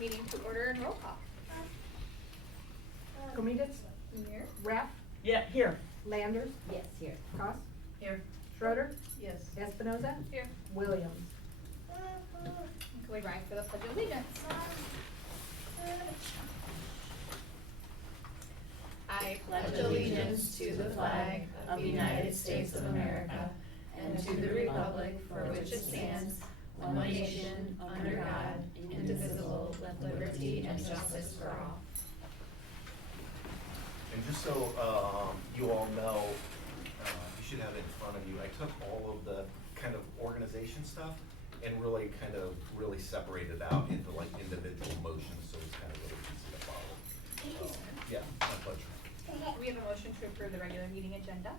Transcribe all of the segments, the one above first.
meeting to order and roll call. Comitas? Here. Rapp? Yeah, here. Landers? Yes, here. Cost? Here. Schroeder? Yes. Espinoza? Here. Williams? Can we rise for the Pledge of Allegiance? I Pledge allegiance to the flag of the United States of America and to the republic for which it stands, one nation, under God, indivisible, with liberty and justice for all. And just so you all know, you should have it in front of you, I took all of the kind of organization stuff and really separated out into like individual motions, so it's kind of really easy to follow. Thank you, sir. Yeah, my pleasure. We have a motion to approve the regular meeting agenda.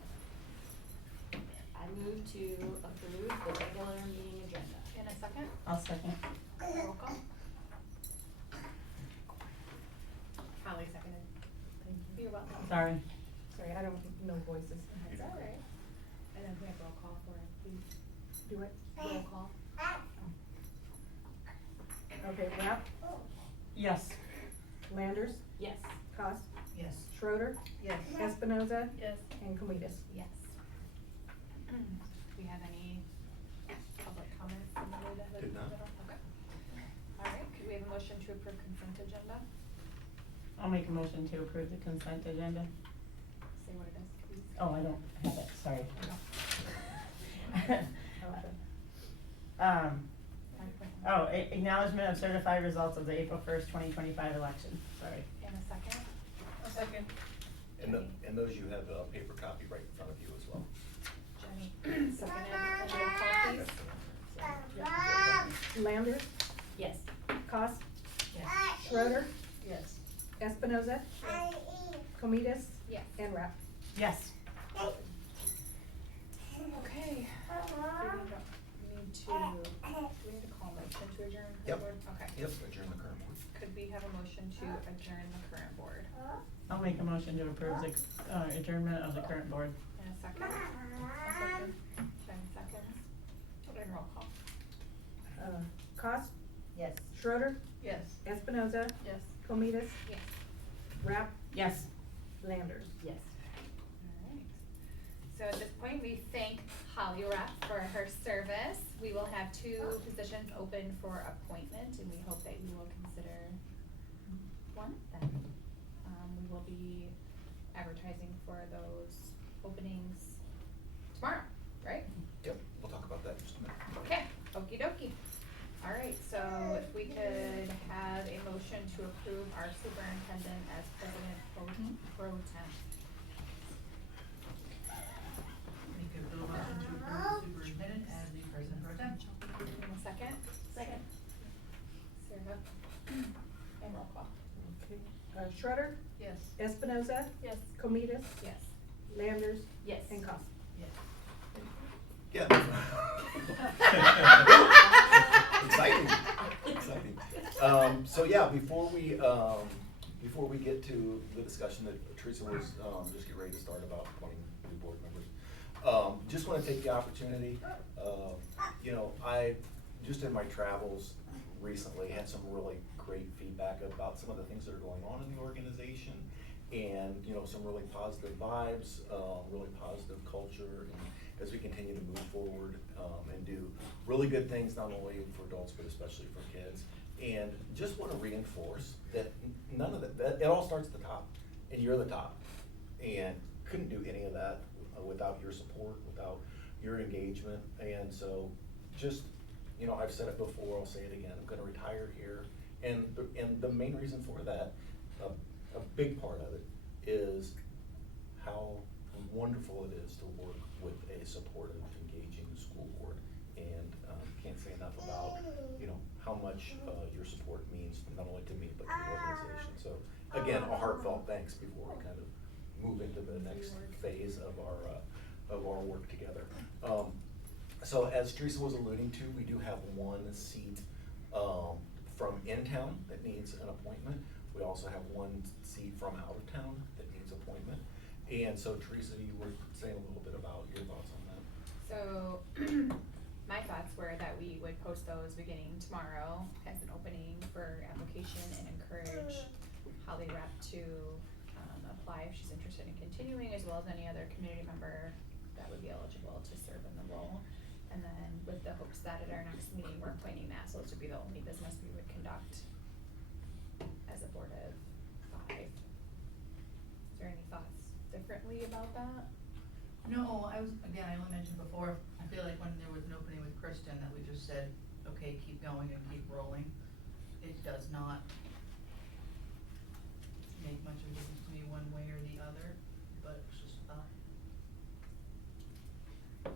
I move to approve the regular meeting agenda. In a second. I'll second. Roll call. Holly seconded. Thank you. You're welcome. Sorry. Sorry, I don't know voices. That's all right. And then we have roll call for it, please. Do it? Roll call. Okay, Rapp? Yes. Landers? Yes. Cost? Yes. Schroeder? Yes. Espinoza? Yes. And Comitas? Yes. Do we have any public comments in the way that? Did not. Okay. All right, could we have a motion to approve consent agenda? I'll make a motion to approve the consent agenda. Say what it is, please. Oh, I don't have it, sorry. Okay. Acknowledgement of certified results of the April 1st, 2025 election, sorry. In a second. A second. And those you have a paper copy right in front of you as well. Jenny, seconded, and roll call, please. Landers? Yes. Cost? Yes. Schroeder? Yes. Espinoza? Comitas? Yes. And Rapp? Yes. Okay. We need to call motion to adjourn the Yep. board? Okay. Yep, adjourn the current board. Could we have a motion to adjourn the current board? I'll make a motion to approve the adjournment of the current board. In a second. A second. 10 seconds. And roll call. Cost? Yes. Schroeder? Yes. Espinoza? Yes. Comitas? Yes. Rapp? Yes. Landers? Yes. Alright. So at this point, we thank Holly Rapp for her service. We will have 2 positions open for appointment, and we hope that you will consider one of them. We will be advertising for those openings tomorrow, right? Yep, we'll talk about that in just a minute. Okay, okie dokie. Alright, so if we could have a motion to approve our superintendent as president pro tem. Make a motion to approve the superintendent as the president pro tem. In a second? Second. Sarah? And roll call. Okay. Schroeder? Yes. Espinoza? Yes. Comitas? Yes. Landers? Yes. And Cost? Yes. Yeah. Exciting. So yeah, before we get to the discussion that Teresa was just get ready to start about appointing new board members, just want to take the opportunity. I just in my travels recently had some really great feedback about some of the things that are going on in the organization, and some really positive vibes, really positive culture, and as we continue to move forward and do really good things, not only for adults, but especially for kids. And just want to reinforce that none of that it all starts at the top, and you're the top. And couldn't do any of that without your support, without your engagement. And so just, I've said it before, I'll say it again, I'm gonna retire here. And the main reason for that, a big part of it, is how wonderful it is to work with a supportive, engaging school board. And can't say enough about, how much your support means, not only to me, but to the organization. So again, a heartfelt thanks before we kind of move into the next phase of our work together. So as Teresa was alluding to, we do have 1 seat from in town that needs an appointment. We also have 1 seat from out of town that needs appointment. And so Teresa, you were saying a little bit about your thoughts on that. So, my thoughts were that we would post those beginning tomorrow as an opening for application and encourage Holly Rep to, apply if she's interested in continuing, as well as any other community member that would be eligible to serve in the role. And then with the hopes that at our next meeting, we're appointing that, so this would be the only business we would conduct as a board of 5. Is there any thoughts differently about that? No, I only mentioned before, I feel like when there was an opening with Kristen, that we just said, okay, keep going and keep rolling. It does not make much of a difference to me one way or the other, but it's just a thought. Do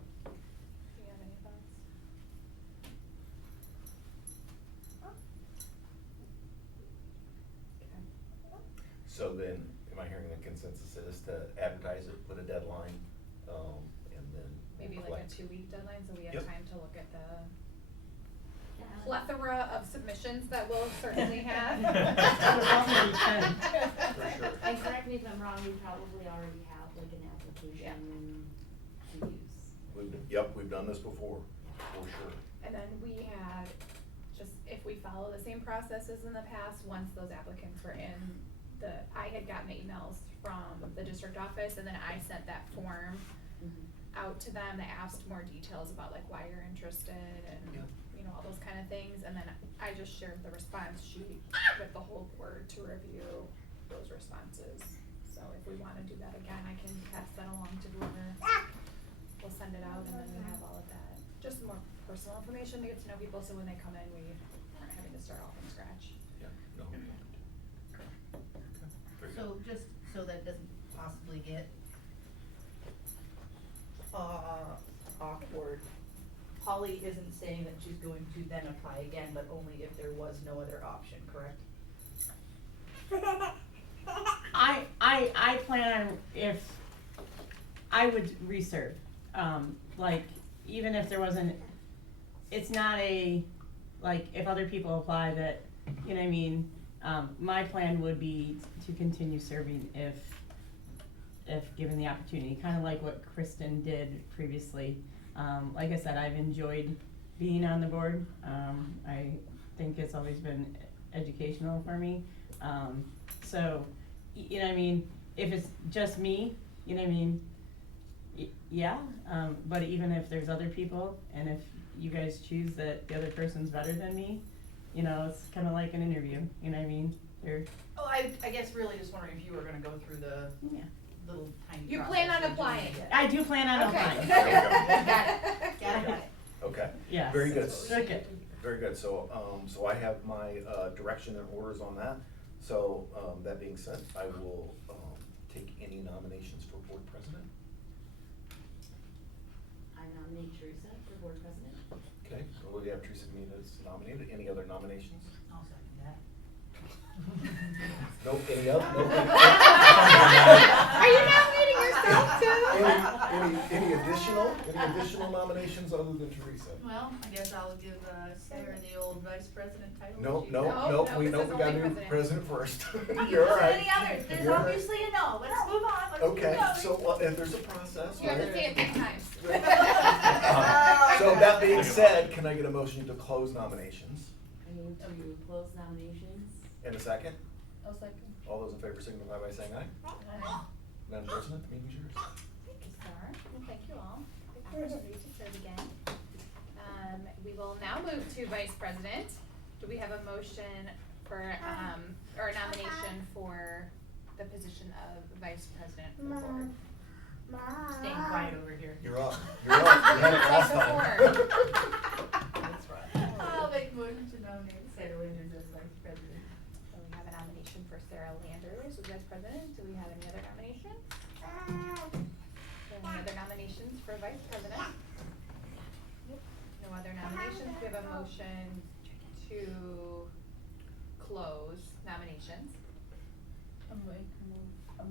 you have any thoughts? Okay. So then, am I hearing the consensus is to advertise it, put a deadline, and then? Maybe like a collect? 2-week deadline, so we have Yep. time to look at the plethora of submissions that we'll certainly have. For sure. And correct me if I'm wrong, we probably already have like an application to use. We've done this before, for sure. And then we had, just if we follow the same processes in the past, once those applicants were in, I had gotten emails from the district office, and then I sent that form out to them that asked more details about like why you're interested and, Yeah. you know, all those kind of things. And then I just shared the response sheet with the whole board to review those responses. So if we wanna do that again, I can pass that along to whoever will send it out, and then we have all of that. Just more personal information to get to know people, so when they come in, we aren't having to start all from scratch. Yeah, no. Very good. So just so that doesn't possibly get awkward, Holly isn't saying that she's going to then apply again, but only if there was no other option, correct? I plan on, if, I would reserve, like, even if there wasn't, it's not a, like, if other people apply that, you know what I mean? My plan would be to continue serving if given the opportunity, kinda like what Kristen did previously. Like I said, I've enjoyed being on the board. I think it's always been educational for me. So, you know what I mean, if it's just me, you know what I mean, yeah, but even if there's other people, and if you guys choose that the other person's better than me, you know, it's kinda like an interview, you know what I mean? Oh, I guess really just wondering if you were gonna go through the Yeah. little tiny You process plan on of doing applying. it. I do plan on Okay. applying. There we go. Got it. Okay. Yes. Very good. Okay. Very good, so, so I have my, direction and orders on that. So, that being said, I will, take any nominations for board president. I nominate Teresa for board president. Okay, so we have Teresa Dominguez nominated. Any other nominations? I'll second that. Nope, any other? Nope. Are you nominating yourself too? Any additional nominations other than Teresa? Well, I guess I'll give Sarah the old vice president title. Nope, She- nope, No, nope, no, we this know is we gotta only do president. president first. You You're can all say right. any others, there's You're all right. obviously a no, let's move on, let's keep Okay, going. so, well, if there's a process, You have to right? say it 10 times. So that being said, can I get a motion to close nominations? I move to close nominations. In a second? I'll second. All those in favor signify by saying aye. Madam President, the meeting's yours. Thank you, sir. Well, thank you all. The opportunity to serve again. We will now move to vice president. Do we have a motion for, or a nomination for the position of vice president for the board? Staying quiet over here. You're up. You're up. You had it last time. That's right. I'll make motion to nominate Sarah Landers as vice president. So we have a nomination for Sarah Landers as vice president. Do we have any other nominations? Any other nominations for vice president? Nope. No other nominations. We have a motion to close nominations. A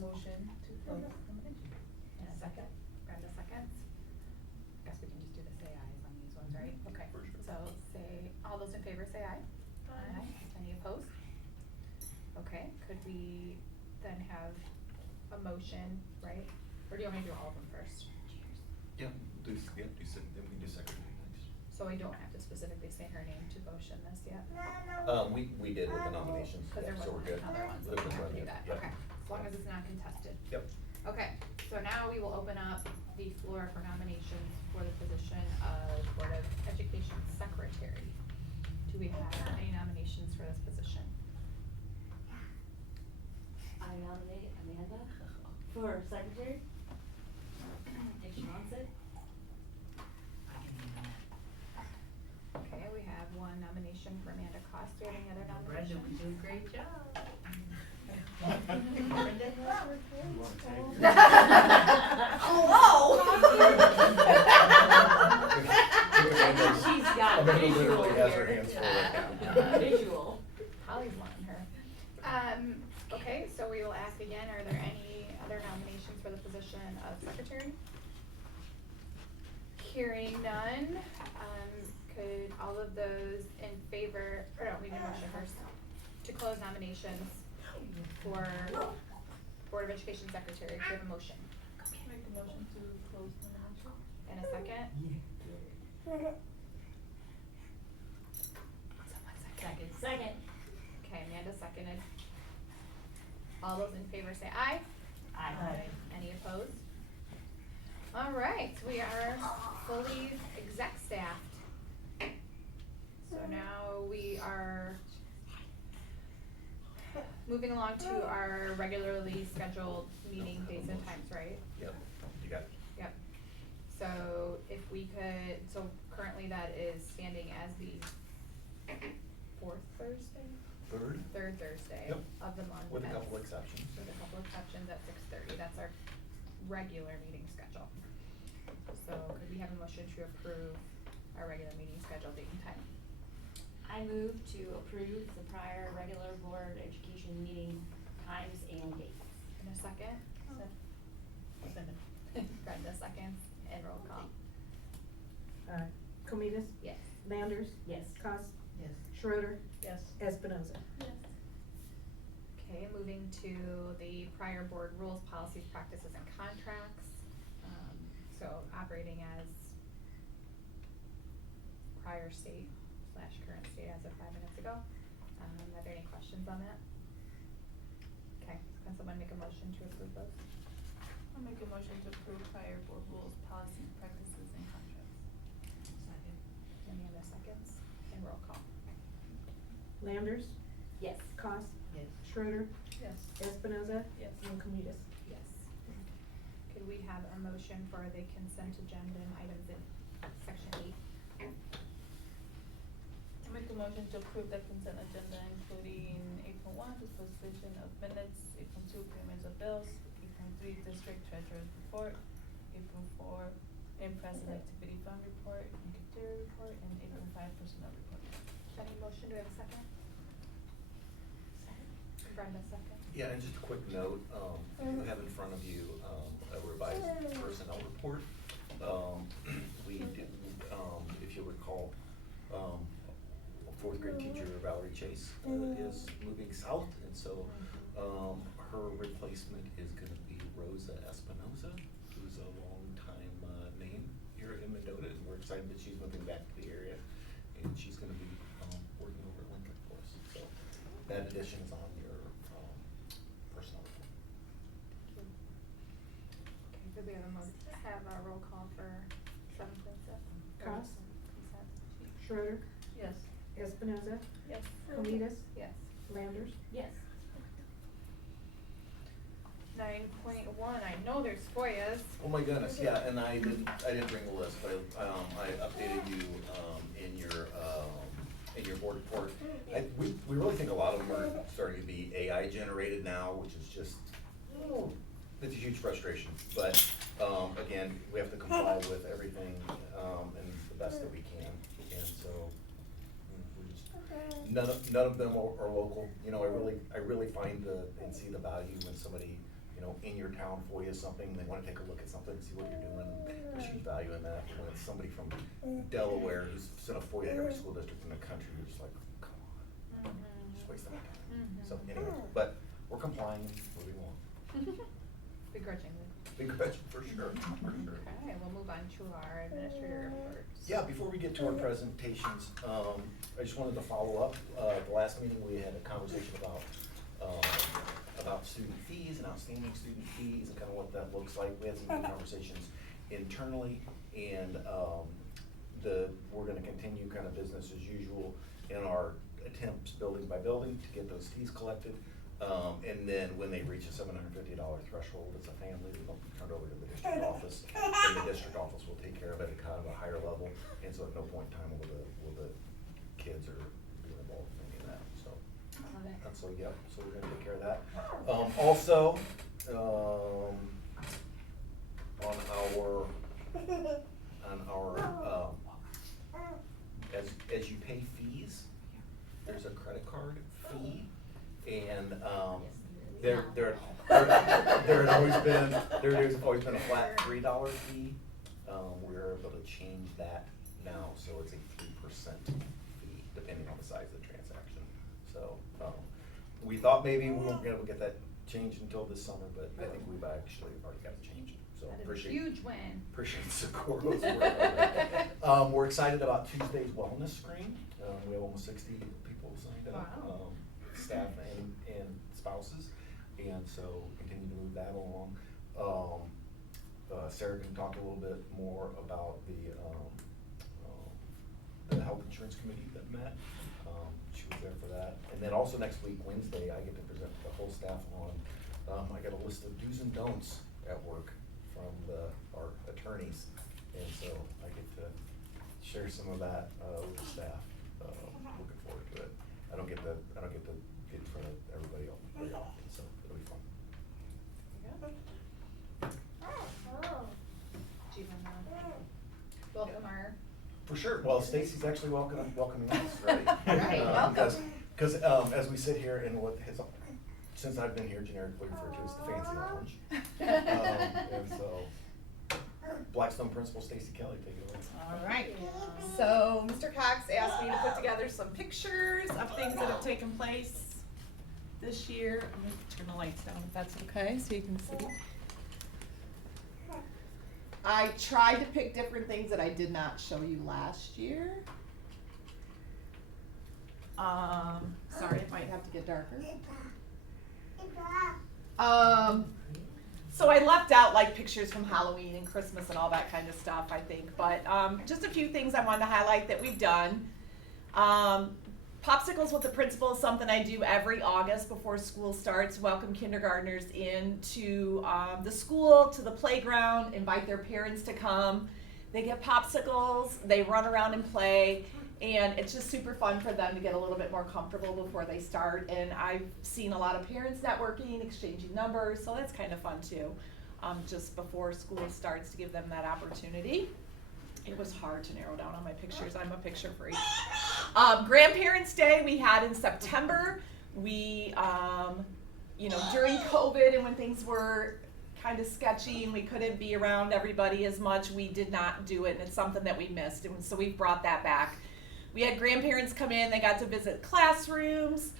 motion to close nomination. And a second. Brenda seconds. Guess we can just do the say ayes on these ones, right? Okay. For sure. So say, all those in favor say aye. Aye. Any opposed? Okay, could we then have a motion, right? Or do you want me to do all of them first? Yeah, then we can do secretary next. So I don't have to specifically say her name to motion this yet? We did with the nominations, Cause there so we're wasn't good. another one, so we There don't have to wasn't, do that, yep. okay, as long as it's not contested. Yep. Okay, so now we will open up the floor for nominations for the position of Board of Education Secretary. Do we have any nominations for this position? I nominate Amanda for secretary. If she wants it. I can handle that. Okay, we have one nomination for Amanda Cost, do we have any other Brenda, nominations? we do a great job. Brenda has her She's got Amanda visual literally has her here. hands full right now. Visual. Holly's wanting her. Okay, so we will ask again, are there any other nominations for the position of secretary? Hearing none, could all of those in favor, or no, we need a motion first, to close nominations for Board of Education Secretary, do you have a motion? Make a motion to close nomination. And a second? Someone second. Second. Okay, Amanda seconded. All those in favor say aye. Aye. Any opposed? All right, we are fully exec staffed. So now we are moving along to our regularly scheduled meeting dates and times, right? Yep, you got it. Yep. So if we could, so currently that is standing as the fourth Thursday? Third Thursday Yep. of the month. With a at- couple exceptions. With a couple exceptions at 6:30, that's our regular meeting schedule. So could we have a motion to approve our regular meeting schedule date and time? I move to approve the prior regular board education meeting times and dates. In a second? Brenda seconds, and roll call. Comitas, Yes. Landers, Yes. Cost, Yes. Schroeder, Yes. Espinoza. Okay, moving to the prior board rules, policies, practices, and contracts. So operating as prior state / current state as of 5 minutes ago. Are there any questions on that? Okay, can someone make a motion to approve those? I'll make a motion to approve prior board rules, policies, practices, and contracts. Second. Any other seconds? And roll call. Landers, Yes. Cost, Yes. Schroeder, Yes. Espinoza, Yes. and Comitas. Yes. Could we have a motion for the consent agenda and items in section 8? I'll make a motion to approve the consent agenda, including 8.1, disposition of minutes, 8.2, payments of bills, 8.3, district treasurer's report, 8.4, in-present activity fund report, and cafeteria report, and 8.5, personnel report. Any motion, do we have a second? Brenda, second. Yeah, and just a quick note, you have in front of you, a revised personnel report. We did, if you recall, fourth grade teacher Valerie Chase is moving south, and so, her replacement is gonna be Rosa Espinoza, who's a longtime, name here in Mendota, and we're excited that she's moving back to the area, and she's gonna be, working over at Lincoln for us, so that addition is on your, personnel report. Okay, could we have a roll call for 7.7? Cost? Consent. Schroeder, Yes. Espinoza, Yes. Comitas, Yes. Landers. Yes. 9.1, I know there's FOIAs. Oh my goodness, yeah, and I didn't bring the list, but, I updated you, in your board report. We really think a lot of them are starting to be AI generated now, which is just, it's a huge frustration. But, again, we have to comply with everything, and the best that we can, and so, we're just, none of them are local. You know, I really find and see the value when somebody, you know, in your town FOIA something, and they wanna take a look at something, see what you're doing, and there's huge value in that. When it's somebody from Delaware who's sent a FOIA to every school district in the country, you're just like, come on, just wasting my time. So anyway, but we're complying, moving on. Begrudgingly. Big question, for sure, for sure. Okay, we'll move on to our administrator reports. Yeah, before we get to our presentations, I just wanted to follow up. The last meeting, we had a conversation about student fees and outstanding student fees and kind of what that looks like. We had some good conversations internally, and we're gonna continue kind of business as usual in our attempts, building by building, to get those fees collected. And then when they reach a $750 threshold as a family, they'll be turned over to the district office. And the district office will take care of it at kind of a higher level. And so at no point in time will the kids or be involved in any of that, so. Love it. And so, yep, so we're gonna take care of that. Also, as you pay fees, there's a credit card fee, and, there's always been a flat $3 fee. We're able to change that now, so it's a 3% fee, depending on the size of the transaction. So, we thought maybe we won't be able to get that changed until this summer, but I think we've actually already got it changed, so That is a appreciate. huge win. Appreciate the support. We're excited about Tuesday's wellness screen. We have almost 60 people signed up. Wow. Staff and spouses, and so continue to move that along. Sarah can talk a little bit more about the health insurance committee that met. She was there for that. And then also next week, Wednesday, I get to present to the whole staff on, I got a list of do's and don'ts at work from our attorneys. And so I get to share some of that with the staff. Looking forward to it. I don't get to get in front of everybody else very often, so it'll be fun. Do you wanna welcome our, For sure. Well, Stacy's actually welcoming us, right? Right, welcome. Because as we sit here in what has, since I've been here, generically referred to as the fancy lounge. And so, Blackstone Principal Stacy Kelly, take it away. All right, so Mr. Cox asked me to put together some pictures of things that have taken place this year. I'm gonna turn the lights down if that's okay, so you can see. I tried to pick different things that I did not show you last year. Sorry, it might have to get darker. So I left out like pictures from Halloween and Christmas and all that kind of stuff, I think, but just a few things I wanted to highlight that we've done. Popsicles with the principal is something I do every August before school starts. Welcome kindergartners into the school, to the playground, invite their parents to come. They get popsicles, they run around and play, and it's just super fun for them to get a little bit more comfortable before they start. And I've seen a lot of parents networking, exchanging numbers, so that's kind of fun too, just before school starts to give them that opportunity. It was hard to narrow down on my pictures. I'm a picture freak. Grandparents' Day we had in September. We, during COVID and when things were kind of sketchy and we couldn't be around everybody as much, we did not do it, and it's something that we missed, and so we've brought that back. We had grandparents come in, they got to visit classrooms.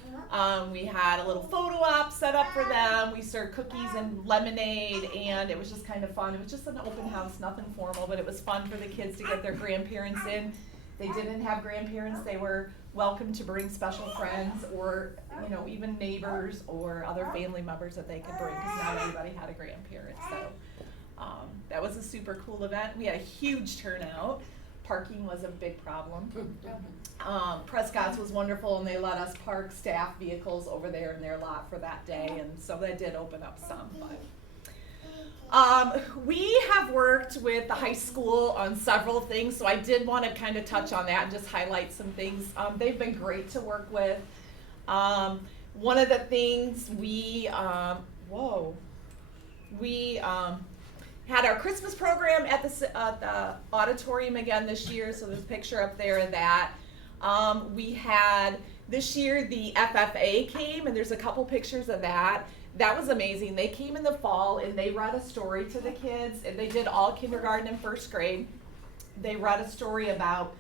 We had a little photo op set up for them. We served cookies and lemonade, and it was just kind of fun. It was just an open house, nothing formal, but it was fun for the kids to get their grandparents in. They didn't have grandparents, they were welcome to bring special friends or, even neighbors or other family members that they could bring, because not everybody had a grandparent. So that was a super cool event. We had a huge turnout. Parking was a big problem. Prescott's was wonderful, and they let us park staff vehicles over there in their lot for that day, and so that did open up some. But we have worked with the high school on several things, so I did want to kind of touch on that and just highlight some things. They've been great to work with. One of the things we had our Christmas program at the auditorium again this year, so there's a picture up there of that. We had, this year the FFA came, and there's a couple pictures of that. That was amazing. They came in the fall, and they read a story to the kids, and they did all kindergarten and first grade. They read a story about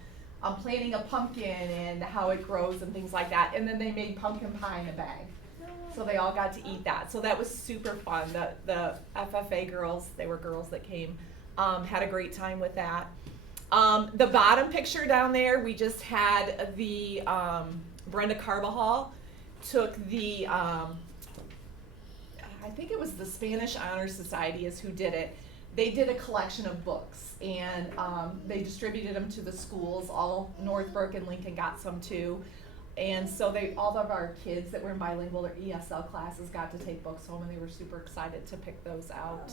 planting a pumpkin and how it grows and things like that, and then they made pumpkin pie in a bag. So they all got to eat that. So that was super fun. The FFA girls, they were girls that came, had a great time with that. The bottom picture down there, we just had the Brenda Carbajal took the I think it was the Spanish Honor Society is who did it. They did a collection of books, and they distributed them to the schools. All Northbrook and Lincoln got some too. And so all of our kids that were in bilingual or ESL classes got to take books home, and they were super excited to pick those out.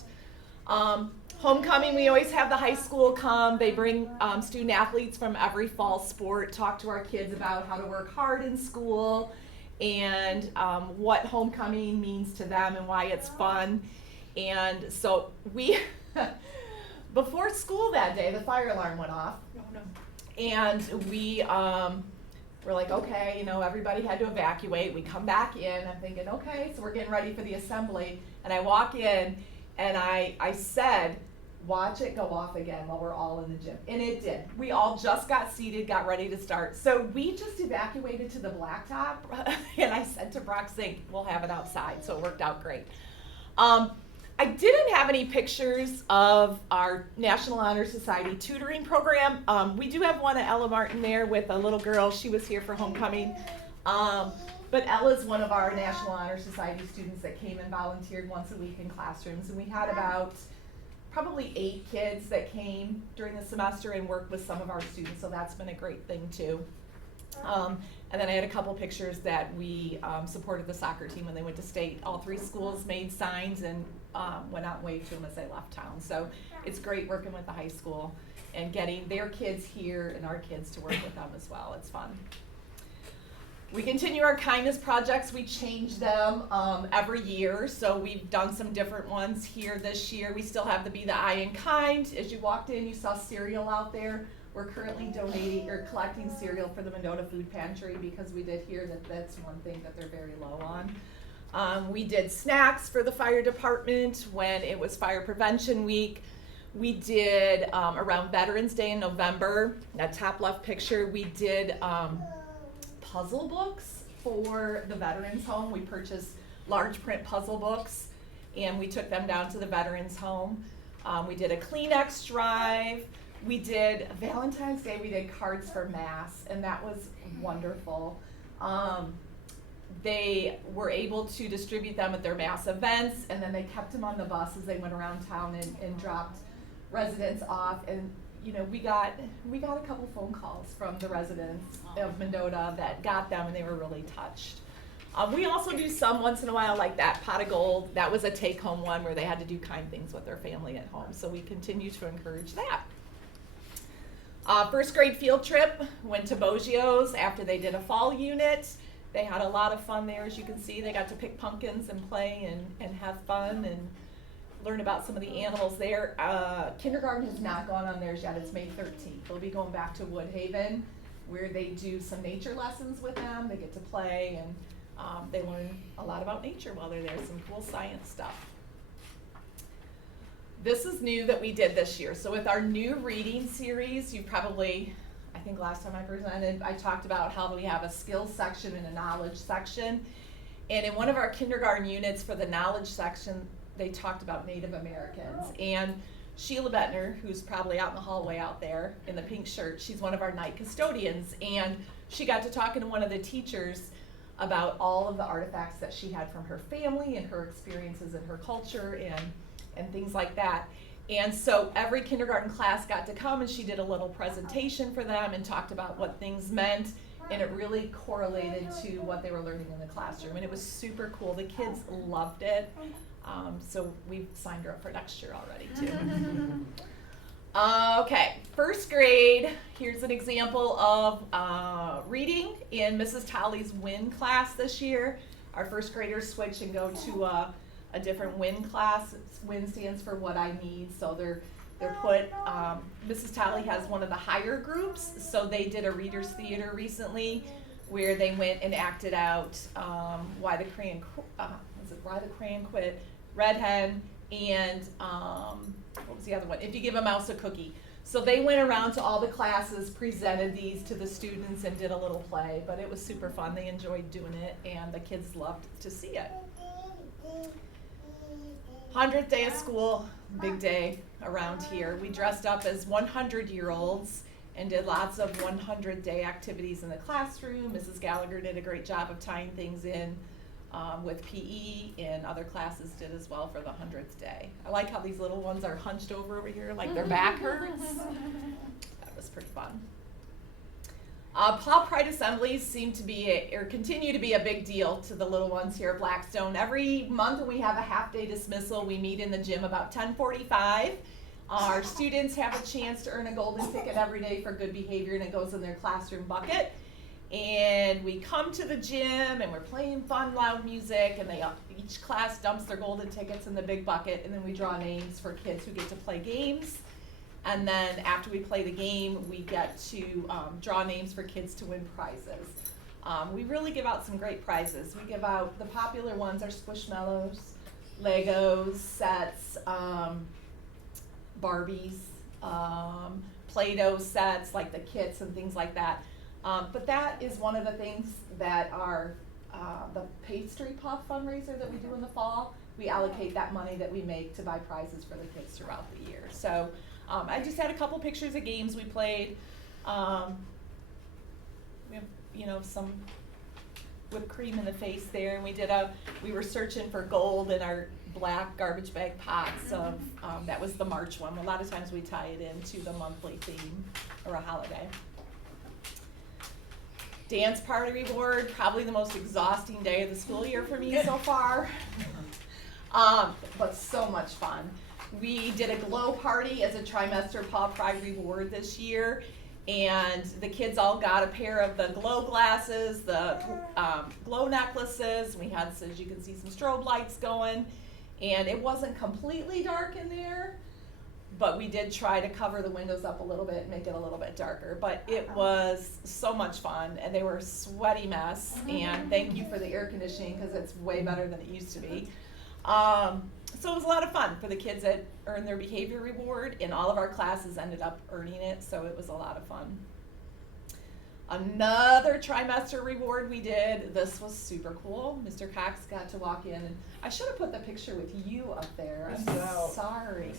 Homecoming, we always have the high school come. They bring student athletes from every fall sport, talk to our kids about how to work hard in school and what homecoming means to them and why it's fun. And so we, before school that day, the fire alarm went off. Oh, no. And we were like, okay, you know, everybody had to evacuate. We come back in. I'm thinking, okay, so we're getting ready for the assembly. And I walk in, and I said, watch it go off again while we're all in the gym. And it did. We all just got seated, got ready to start. So we just evacuated to the blacktop. And I said to Brock Zink, we'll have it outside. So it worked out great. I didn't have any pictures of our National Honor Society tutoring program. We do have one at Ella Martin there with a little girl. She was here for homecoming. But Ella's one of our National Honor Society students that came and volunteered once a week in classrooms. And we had about probably 8 kids that came during the semester and worked with some of our students. So that's been a great thing too. And then I had a couple pictures that we supported the soccer team when they went to state. All 3 schools made signs and went out and waved to them as they left town. So it's great working with the high school and getting their kids here and our kids to work with them as well. It's fun. We continue our kindness projects. We change them every year. So we've done some different ones here this year. We still have the Be the Eye in Kind. As you walked in, you saw cereal out there. We're currently donating or collecting cereal for the Mendota Food Pantry because we did hear that that's one thing that they're very low on. We did snacks for the fire department when it was Fire Prevention Week. We did around Veterans Day in November, that top left picture, we did puzzle books for the Veterans Home. We purchased large print puzzle books and we took them down to the Veterans Home. We did a Kleenex drive. We did Valentine's Day, we did cards for mass, and that was wonderful. They were able to distribute them at their mass events, and then they kept them on the bus as they went around town and dropped residents off. And you know, we got a couple phone calls from the residents of Mendota that got them, and they were really touched. We also do some once in a while, like that Pot of Gold. That was a take-home one where they had to do kind things with their family at home. So we continue to encourage that. First grade field trip, went to Boggio's after they did a fall unit. They had a lot of fun there, as you can see. They got to pick pumpkins and play and have fun and learn about some of the animals there. Kindergarten has not gone on theirs yet. It's May 13th. They'll be going back to Woodhaven where they do some nature lessons with them. They get to play and they learn a lot about nature while they're there, some cool science stuff. This is new that we did this year. So with our new reading series, you probably, I think last time I presented, I talked about how we have a skills section and a knowledge section. And in one of our kindergarten units for the knowledge section, they talked about Native Americans. And Sheila Bettner, who's probably out in the hallway out there in the pink shirt, she's one of our night custodians. And she got to talking to one of the teachers about all of the artifacts that she had from her family and her experiences in her culture and things like that. And so every kindergarten class got to come and she did a little presentation for them and talked about what things meant, and it really correlated to what they were learning in the classroom, and it was super cool. The kids loved it, so we've signed her up for next year already too. Okay, first grade, here's an example of reading in Mrs. Tolley's WIN class this year. Our first graders switch and go to a different WIN class. WIN stands for What I Need. So they're put, Mrs. Tolley has one of the higher groups, so they did a reader's theater recently where they went and acted out Why the Crayon Quit, Red Hen, and what was the other one? If You Give a Mouse a Cookie. So they went around to all the classes, presented these to the students, and did a little play, but it was super fun. They enjoyed doing it, and the kids loved to see it. 100th day of school, big day around here. We dressed up as 100-year-olds and did lots of 100-day activities in the classroom. Mrs. Gallagher did a great job of tying things in with PE, and other classes did as well for the 100th day. I like how these little ones are hunched over here like their back hurts. That was pretty fun. Paw Pride assemblies seem to be, or continue to be, a big deal to the little ones here at Blackstone. Every month when we have a half-day dismissal, we meet in the gym about 10:45. Our students have a chance to earn a golden ticket every day for good behavior, and it goes in their classroom bucket. And we come to the gym, and we're playing fun, loud music, and each class dumps their golden tickets in the big bucket, and then we draw names for kids who get to play games. And then after we play the game, we get to draw names for kids to win prizes. We really give out some great prizes. We give out, the popular ones are Squishmallows, Legos, sets, Barbies, Play-Doh sets, like the kits and things like that. But that is one of the things that our, the pastry puff fundraiser that we do in the fall, we allocate that money that we make to buy prizes for the kids throughout the year. So I just had a couple pictures of games we played. We have, you know, some whipped cream in the face there, and we were searching for gold in our black garbage bag pots of, that was the March one. A lot of times we tie it into the monthly theme or a holiday. Dance party reward, probably the most exhausting day of the school year for me so far. But so much fun. We did a glow party as a trimester Paw Pride reward this year, and the kids all got a pair of the glow glasses, the glow necklaces. We had, as you can see, some strobe lights going, and it wasn't completely dark in there, but we did try to cover the windows up a little bit and make it a little bit darker. But it was so much fun, and they were a sweaty mess, and thank you for the air conditioning, because it's way better than it used to be. So it was a lot of fun for the kids that earned their behavior reward, and all of our classes ended up earning it, so it was a lot of fun. Another trimester reward we did, this was super cool. Mr. Cox got to walk in, and I should have put the picture with you up there. I'm sorry.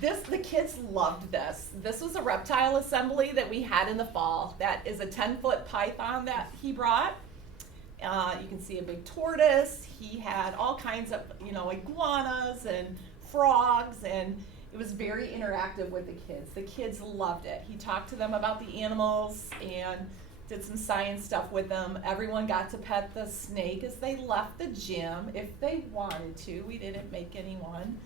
The kids loved this. This was a reptile assembly that we had in the fall. That is a 10-foot python that he brought. You can see a big tortoise. He had all kinds of, you know, iguanas and frogs, and it was very interactive with the kids. The kids loved it. He talked to them about the animals and did some science stuff with them. Everyone got to pet the snake as they left the gym if they wanted to. We didn't make anyone.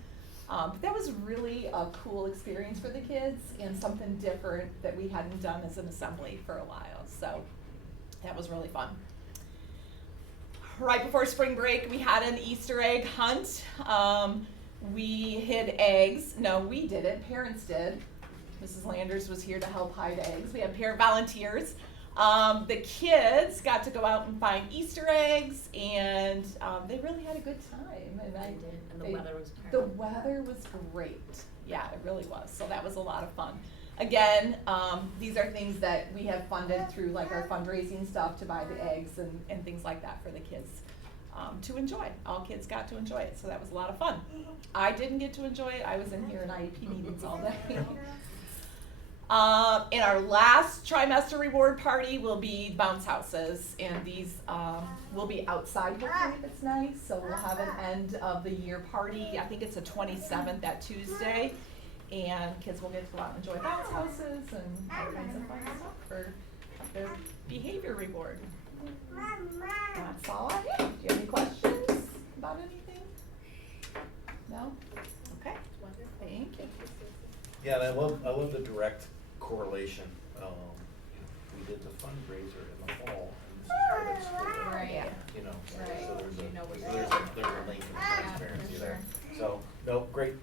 But that was really a cool experience for the kids and something different that we hadn't done as an assembly for a while. So that was really fun. Right before spring break, we had an Easter egg hunt. We hid eggs. No, we didn't. Parents did. Mrs. Landers was here to help hide eggs. We had parent volunteers. The kids got to go out and find Easter eggs, and they really had a good time. And the weather was perfect. The weather was great. Yeah, it really was. So that was a lot of fun. Again, these are things that we have funded through like our fundraising stuff to buy the eggs and things like that for the kids to enjoy. All kids got to enjoy it, so that was a lot of fun. I didn't get to enjoy it. I was in here in IEP meetings all day. In our last trimester reward party will be bounce houses, and these will be outside hopefully if it's nice. So we'll have an end of the year party. I think it's the 27th, that Tuesday. And kids will get to go out and enjoy bounce houses and all kinds of fun stuff for their behavior reward. That's all I have. Do you have any questions about anything? No? Okay. Thank you. Yeah, and I love the direct correlation. We did the fundraiser in the fall, and this is what it's for. Right. You know, Right. so there's You know what a link in transparency there. So, no, great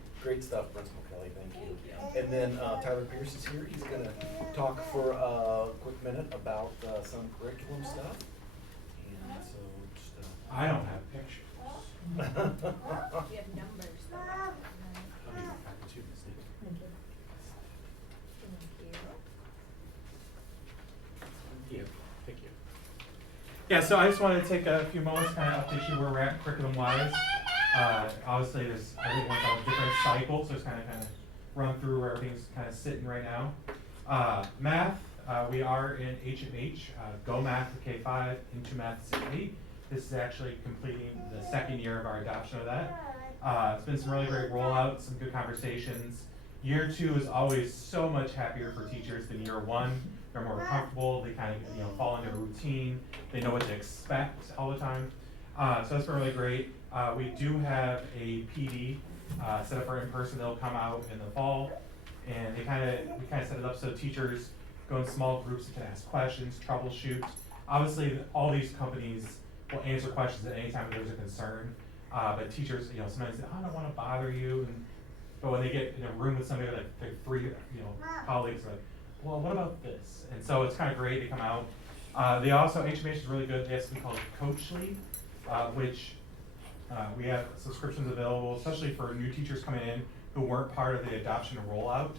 stuff, Principal Kelly, thank you. And then Tyler Pierce is here. He's gonna talk for a quick minute about some curriculum stuff. And so just I don't have pictures. We have numbers. I'll be back to this thing. Thank you. Yeah, thank you. Yeah, so I just wanted to take a few moments to kind of update you where we're at curriculum-wise. Obviously, everyone's on a different cycle, so it's kind of run through where everything's kind of sitting right now. Math, we are in HMH, Go Math for K-5, Into Math 6-8. This is actually completing the second year of our adoption of that. It's been some really great rollouts, some good conversations. Year 2 is always so much happier for teachers than year 1. They're more comfortable, they kind of fall into a routine, they know what to expect all the time. So that's been really great. We do have a PD set up for in-person. They'll come out in the fall, and we kind of set it up so teachers go in small groups and can ask questions, troubleshoot. Obviously, all these companies will answer questions at any time that there's a concern. But teachers, sometimes say, I don't want to bother you. But when they get in a room with somebody like their 3, colleagues, like, well, what about this? And so it's kind of great to come out. They also, HMH is really good. They have something called Coachly, which we have subscriptions available, especially for new teachers coming in who weren't part of the adoption and rollout.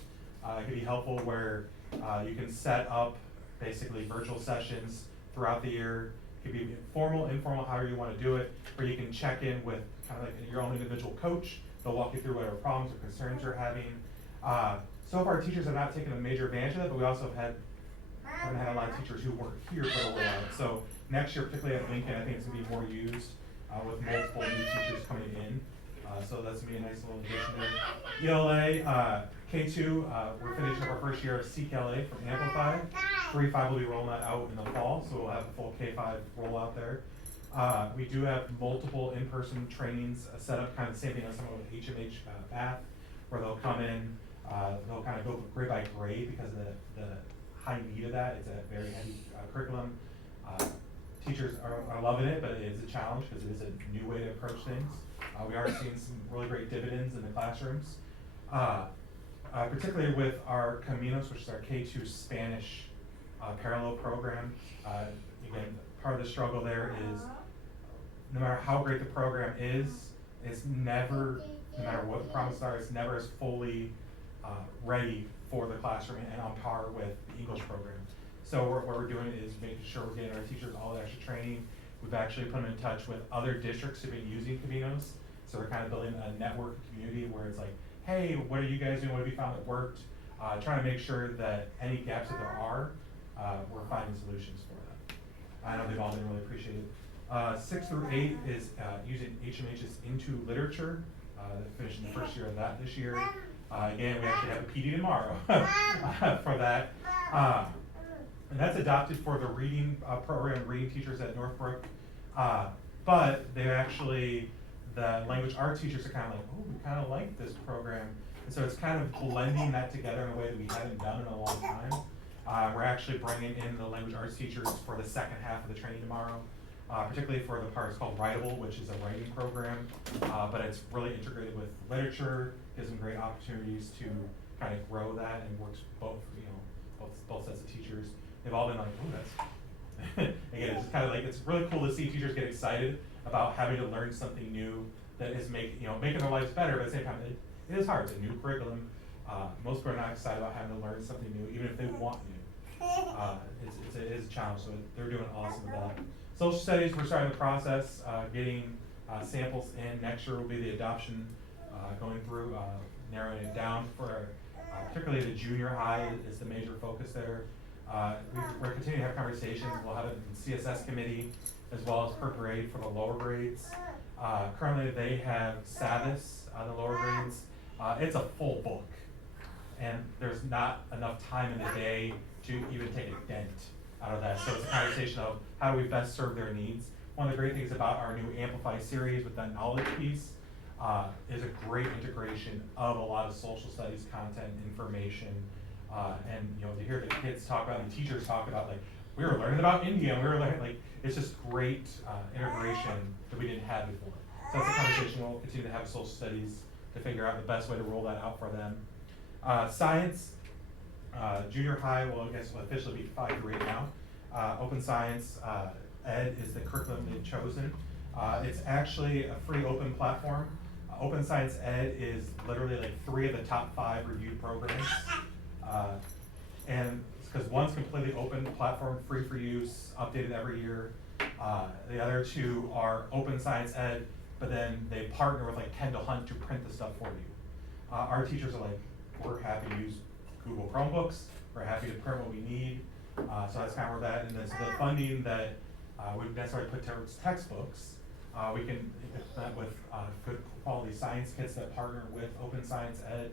It can be helpful where you can set up basically virtual sessions throughout the year. It could be formal, informal, however you want to do it, where you can check in with kind of like your own individual coach. They'll walk you through whatever problems or concerns you're having. So far, teachers have not taken a major advantage of it, but we also haven't had a lot of teachers who weren't here for the rollout. So next year, particularly at Lincoln, I think it's going to be more used with multiple new teachers coming in. So that's going to be a nice little addition there. ELA, K2, we're finishing up our first year of CKLA from Amplify. 3-5 will be rolling that out in the fall, so we'll have a full K5 rollout there. We do have multiple in-person trainings set up, kind of the same thing as some of HMH math, where they'll come in, they'll kind of go grade by grade because of the high need of that. It's a very heavy curriculum. Teachers are loving it, but it is a challenge because it is a new way to approach things. We are seeing some really great dividends in the classrooms, particularly with our Caminos, which is our K2 Spanish parallel program. Again, part of the struggle there is no matter how great the program is, it's never, no matter what the promises are, it's never as fully ready for the classroom and on par with the English program. So what we're doing is making sure we're getting our teachers all the extra training. We've actually put them in touch with other districts who've been using Caminos. So we're kind of building a network community where it's like, hey, what are you guys doing? What have you found that worked? Trying to make sure that any gaps that there are, we're finding solutions for them. I know they've all been really appreciated. 6 through 8 is using HMH's Into Literature. Finishing the first year of that this year. Again, we actually have a PD tomorrow for that. And that's adopted for the reading program, reading teachers at Northbrook. But they're actually, the language arts teachers are kind of like, oh, we kind of like this program. And so it's kind of blending that together in a way that we haven't done in a long time. We're actually bringing in the language arts teachers for the second half of the training tomorrow, particularly for the part it's called Writable, which is a writing program. But it's really integrated with literature, gives them great opportunities to kind of grow that, and works both, both sets of teachers. They've all been like, oh, that's, again, it's just kind of like, it's really cool to see teachers get excited about having to learn something new that is making their lives better, but at the same time, it is hard. It's a new curriculum. Most people are not excited about having to learn something new, even if they want new. It is a challenge, so they're doing awesome with that. Social studies, we're starting the process, getting samples in. Next year will be the adoption, going through, narrowing it down for particularly the junior high is the major focus there. We're continuing to have conversations. We'll have it in CSS committee as well as per grade for the lower grades. Currently they have Savvis on the lower grades. It's a full book, and there's not enough time in the day to even take a dent out of that. So it's a conversation of how do we best serve their needs. One of the great things about our new Amplify series with that knowledge piece is a great integration of a lot of social studies content, information, and to hear the kids talk about, and teachers talk about, like, we were learning about India, and we were learning, like, it's just great integration that we didn't have before. So that's a conversation we'll continue to have with social studies to figure out the best way to roll that out for them. Science, junior high will, I guess, will officially be 5 through 8 now. Open Science, Ed is the curriculum they've chosen. It's actually a free open platform. Open Science Ed is literally like 3 of the top 5 reviewed programs. And it's because one's completely open platform, free for use, updated every year. The other two are open science ed, but then they partner with like Kendall Hunt to print the stuff for you. Our teachers are like, we're happy to use Google Chromebooks, we're happy to print what we need. So that's kind of where that, and then so the funding that wouldn't necessarily put towards textbooks, we can implement with good quality science kits that partner with open science ed.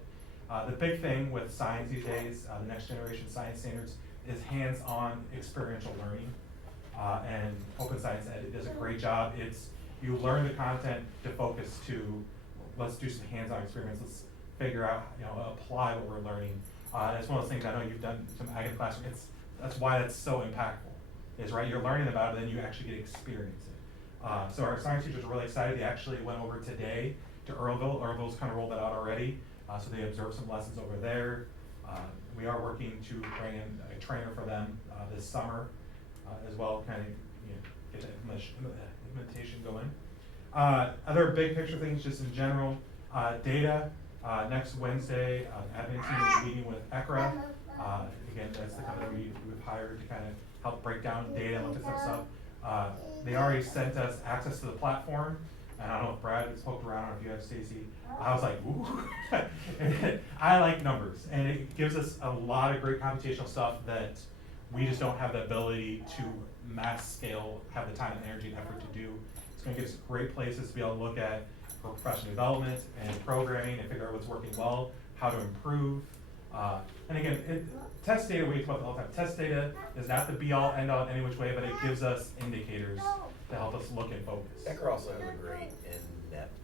The big thing with science these days, the next generation science standards, is hands-on experiential learning. And open science ed does a great job. You learn the content to focus to, let's do some hands-on experiments, let's figure out, apply what we're learning. It's one of those things, I know you've done some ag in classroom, that's why that's so impactful, is right, you're learning about it, then you actually get to experience it. So our science teachers are really excited. They actually went over today to Earlville. Earlville's kind of rolled that out already, so they observed some lessons over there. We are working to bring in a trainer for them this summer as well, kind of get the implementation going. Other big picture things just in general, data. Next Wednesday, admin team is meeting with ECRA. Again, that's the company we've hired to kind of help break down data and look at some stuff. They already sent us access to the platform, and I don't know if Brad has poked around or if you have Stacy. I was like, ooh. I like numbers, and it gives us a lot of great computational stuff that we just don't have the ability to mass scale, have the time and energy and effort to do. It's gonna give us great places to be able to look at for professional development and programming and figure out what's working well, how to improve. And again, test data, we talk about all the time. Test data is not the be all end all in any which way, but it gives us indicators to help us look and focus. ECRA also has a great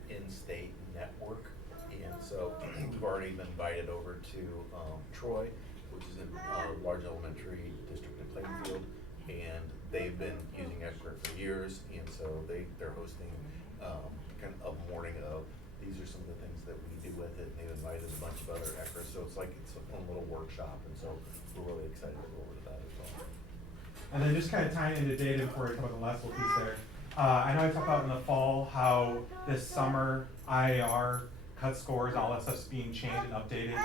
in-state network, and so we've already been invited over to Troy, which is a large elementary district in Plainfield, and they've been using ECRA for years, and so they're hosting kind of a morning of, these are some of the things that we do with it, and they've invited a bunch of other ECRA, so it's like it's a fun little workshop, and so we're really excited to go over to that as well. And then just kind of tying into data before I talk about the last little piece there. I know I talked about in the fall how this summer IAR cut scores and all that stuff's being changed and updated,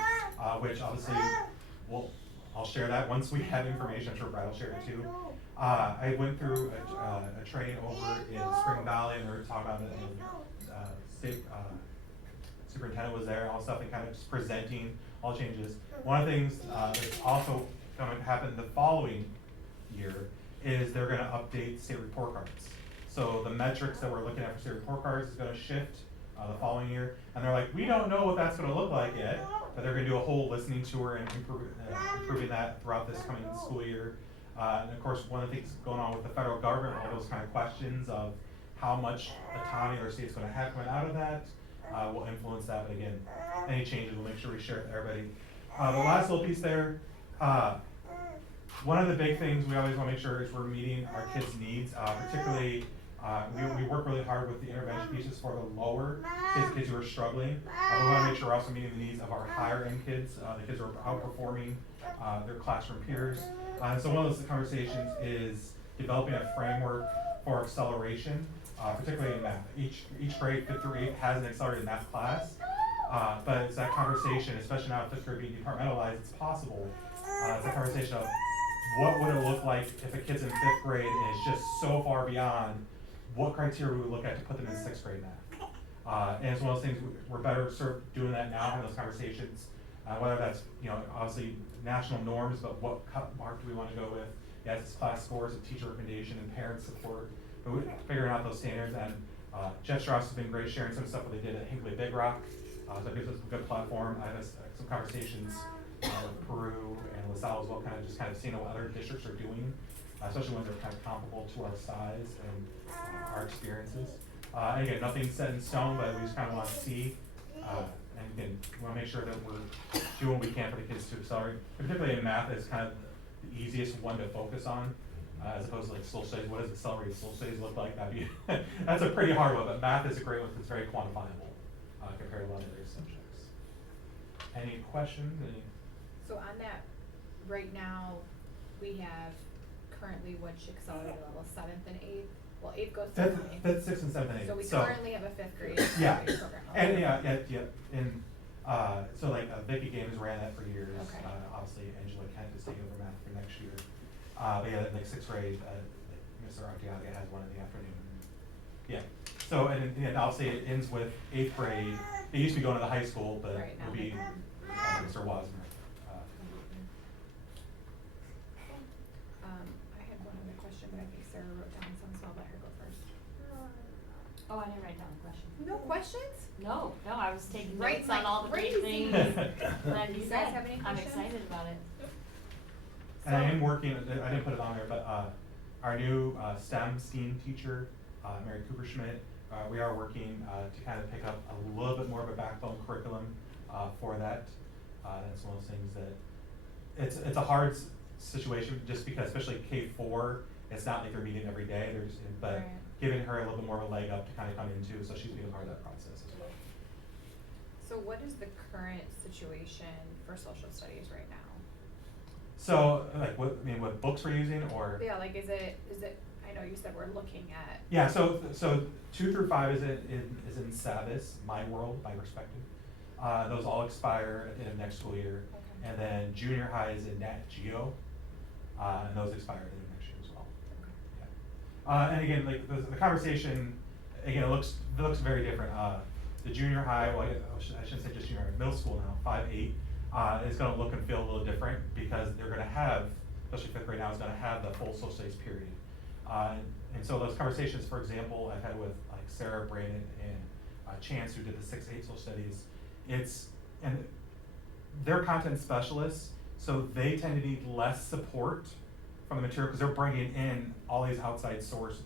which obviously I'll share that once we have information. I'm sure Brad will share it too. I went through a training over in Spring Valley, and we were talking about it, and state superintendent was there and all that stuff, and kind of just presenting all changes. One of the things that's also going to happen the following year is they're going to update state report cards. So the metrics that we're looking at for state report cards is going to shift the following year, and they're like, we don't know what that's going to look like yet, but they're going to do a whole listening tour and improving that throughout this coming school year. And of course, one of the things going on with the federal government, all those kind of questions of how much autonomy our state's going to have coming out of that will influence that. But again, any changes, we'll make sure we share it with everybody. The last little piece there, one of the big things we always want to make sure is we're meeting our kids' needs, particularly we work really hard with the intervention pieces for the lower kids who are struggling. We want to make sure we're also meeting the needs of our higher end kids, the kids who are outperforming their classroom peers. So one of those conversations is developing a framework for acceleration, particularly in math. Each grade, 5th through 8th, has an accelerated math class, but it's that conversation, especially now with 5th grade being departmentalized, it's possible. It's a conversation of what would it look like if a kid's in 5th grade and is just so far beyond, what criteria we would look at to put them in 6th grade math. And it's one of those things, we're better served doing that now, having those conversations, whether that's, obviously national norms, but what cut mark do we want to go with? Yes, it's class scores and teacher recommendation and parent support, but we're figuring out those standards. And Jeff Strauss has been great sharing some stuff that they did at Hinckley Big Rock, so it gives us a good platform. I have some conversations with Peru and LaSalle as well, kind of seeing what other districts are doing, especially ones that are kind of comparable to our size and our experiences. And again, nothing's set in stone, but we just kind of want to see, and again, we want to make sure that we're doing what we can for the kids to accelerate. Particularly in math, it's kind of the easiest one to focus on, as opposed to like social studies. What does accelerated social studies look like? That's a pretty hard one, but math is a great one because it's very quantifiable compared to a lot of other subjects. Any questions? So on that, right now, we have currently which accelerated level, 7th and 8th? Well, 8th goes to 9th. That's 6th and 7th and 8th. So we currently have a 5th grade Yeah, program. and and so like Vicky Games ran that for years. Okay. Obviously Angela Kent is taking over math for next year. But yeah, like 6th grade, Mr. Arteaga has one in the afternoon. Yeah, so, and I'll say it ends with 8th grade. It used to be going to the high school, but Right now. it'll be Mr. Wasner. I had one other question, but I think Sarah wrote down some, so I'll let her go first. Oh, I didn't write down a question. No questions? No, I was taking Right, notes on all the great crazy. things that you You said. guys have any I'm questions? excited about it. And I am working, I didn't put it on there, but our new STEAM teacher, Mary Cooper Schmidt, we are working to kind of pick up a little bit more of a backbone curriculum for that. That's one of those things that it's a hard situation just because, especially K4, it's not like they're meeting every day. They're just, but Right. giving her a little bit more of a leg up to kind of come into, so she's being part of that process as well. So what is the current situation for social studies right now? So, like, what books we're using, or? Yeah, like, is it, I know you said we're looking at. Yeah, so 2 through 5 is in Savvis, My World, My Perspective. Those all expire at the end of next school year. Okay. And then junior high is in Nat Geo, and those expire at the end of next year as well. Yeah. And again, like the conversation, again, it looks very different. The junior high, well, I shouldn't say just junior high, middle school now, 5-8, is going to look and feel a little different because they're going to have, especially 5th grade now, is going to have the full social studies period. And so those conversations, for example, I've had with like Sarah, Brandon, and Chance, who did the 6-8 social studies, and they're content specialists, so they tend to need less support from the material because they're bringing in all these outside sources,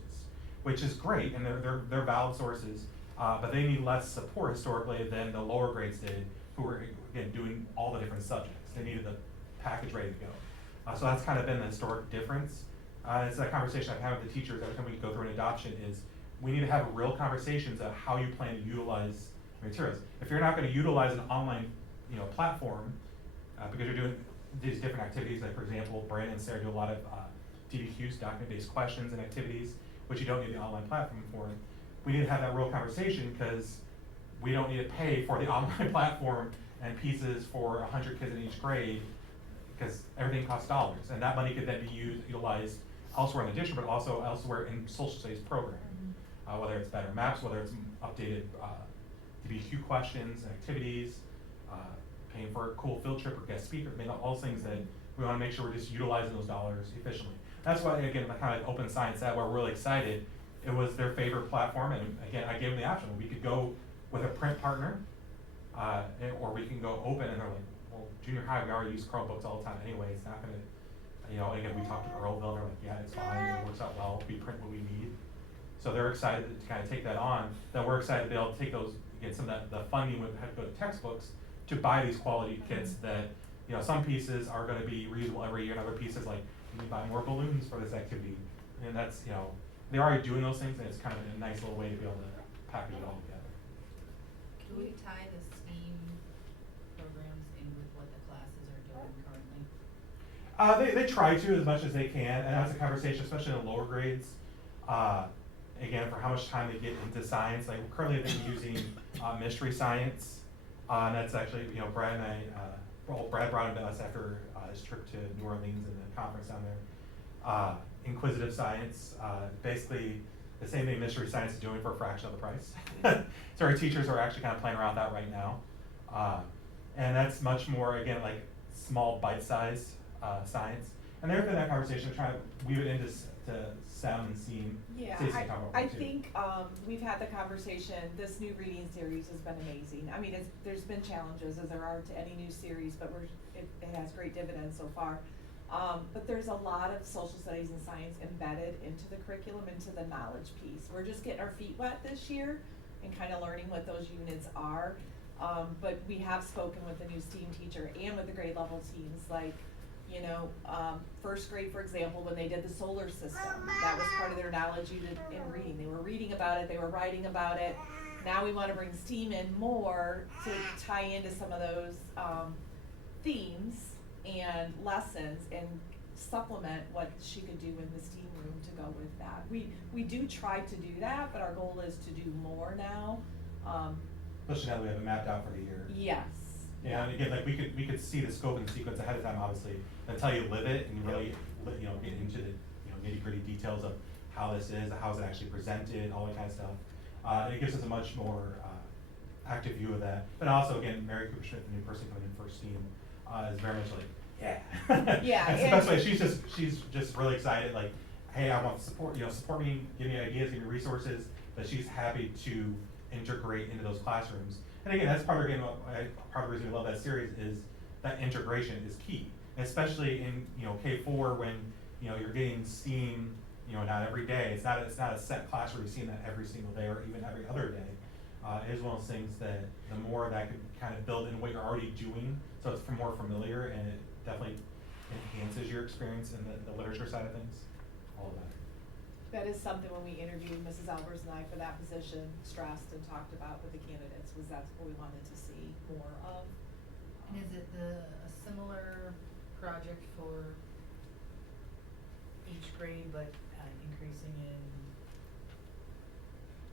which is great, and they're valid sources, but they need less support historically than the lower grades did, who were, again, doing all the different subjects. They needed the package ready to go. So that's kind of been the historic difference. It's that conversation I've had with the teachers every time we go through an adoption is we need to have real conversations of how you plan to utilize materials. If you're not going to utilize an online, platform, because you're doing these different activities, like for example, Brandon and Sarah do a lot of DBQs, document-based questions and activities, which you don't need the online platform for. We need to have that real conversation because we don't need to pay for the online platform and pieces for 100 kids in each grade because everything costs dollars, and that money could then be utilized elsewhere in the district, but also elsewhere in social studies programs. Whether it's better maps, whether it's updated DBQ questions and activities, paying for a cool field trip or guest speaker, all those things that we want to make sure we're just utilizing those dollars efficiently. That's why, again, the kind of open science that we're really excited. It was their favorite platform, and again, I gave them the option. We could go with a print partner, or we can go open, and they're like, well, junior high, we already use Chromebooks all the time anyway. It's not going to, again, we talked to Earlville, and they're like, yeah, it's fine, it works out well, we print what we need. So they're excited to kind of take that on. Then we're excited to be able to take those, get some of the funding with have to go to textbooks to buy these quality kits that, some pieces are going to be reusable every year, and other pieces like, you need to buy more balloons for this activity. And that's, they're already doing those things, and it's kind of a nice little way to be able to package it all together. Can we tie the STEAM programs in with what the classes are doing currently? They try to as much as they can, and that's a conversation, especially in the lower grades. Again, for how much time they get into science. Like currently they're using mystery science, and that's actually, Brad and I, Brad brought him to us after his trip to New Orleans and the conference down there. Inquisitive science, basically the same thing mystery science is doing for a fraction of the price. So our teachers are actually kind of playing around with that right now. And that's much more, again, like small bite-sized science. And they're in that conversation, trying to weave it into STEM and STEAM. Yeah, Stacey can talk about I that too. think we've had the conversation, this new reading series has been amazing. I mean, there's been challenges as there are to any new series, but it has great dividends so far. But there's a lot of social studies and science embedded into the curriculum, into the knowledge piece. We're just getting our feet wet this year and kind of learning what those units are. But we have spoken with the new STEAM teacher and with the grade level teams, like, first grade, for example, when they did the solar system, that was part of their knowledge unit in reading. They were reading about it, they were writing about it. Now we want to bring STEAM in more to tie into some of those themes and lessons and supplement what she could do in the STEAM room to go with that. We do try to do that, but our goal is to do more now. Especially now that we have it mapped out for the year. Yes. Yeah, and again, like we could see the scope and sequence ahead of time, obviously, until you live it and you really, get into the nitty gritty details of how this is, how is it actually presented, all that kind of stuff. It gives us a much more active view of that. But also, again, Mary Cooper Schmidt, the new person coming in first team, is very much like, yeah. Yeah, That's the and- best way. She's just really excited. Like, hey, I want support. Support me, give me ideas, give me resources. But she's happy to integrate into those classrooms. And again, that's part of the reason we love that series is that integration is key, especially in K4 when you're getting STEAM not every day. It's not a set class where you're seeing that every single day or even every other day. It is one of those things that the more that could kind of build in what you're already doing, so it's more familiar and it definitely enhances your experience in the literature side of things. All of that. That is something when we interviewed Mrs. Albers and I for that position, stressed and talked about with the candidates, was that's what we wanted to see more of. And is it a similar project for each grade, but increasing in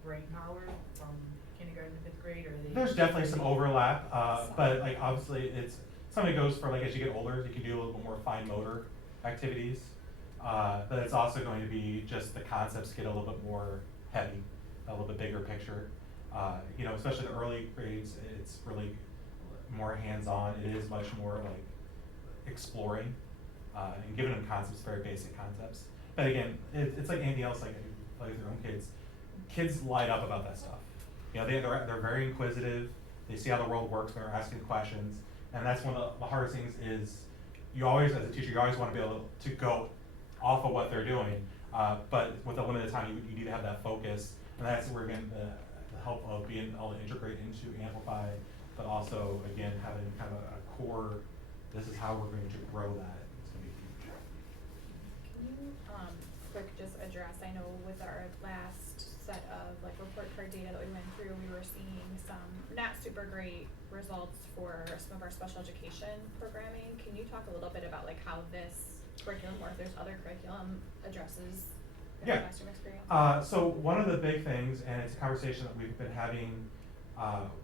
brain power from kindergarten to 5th grade, or are they? There's definitely some overlap, but like obviously it's something that goes for like as you get older, you can do a little bit more fine motor activities. But it's also going to be just the concepts get a little bit more heavy, a little bit bigger picture. Especially the early grades, it's really more hands-on. It is much more like exploring and giving them concepts, very basic concepts. But again, it's like anything else, like their own kids. Kids light up about that stuff. They're very inquisitive. They see how the world works. They're asking questions, and that's one of the hardest things. Is you always, as a teacher, you always want to be able to go off of what they're doing, but with a limited time, you need to have that focus, and that's where again the help of being able to integrate into Amplify, but also again having kind of a core. This is how we're going to grow that. It's going to be huge. Can you, quick just address, I know with our last set of like report card data that we went through, we were seeing some not super great results for some of our special education programming. Can you talk a little bit about like how this curriculum, or if there's other curriculum, addresses their classroom experience? So one of the big things, and it's a conversation that we've been having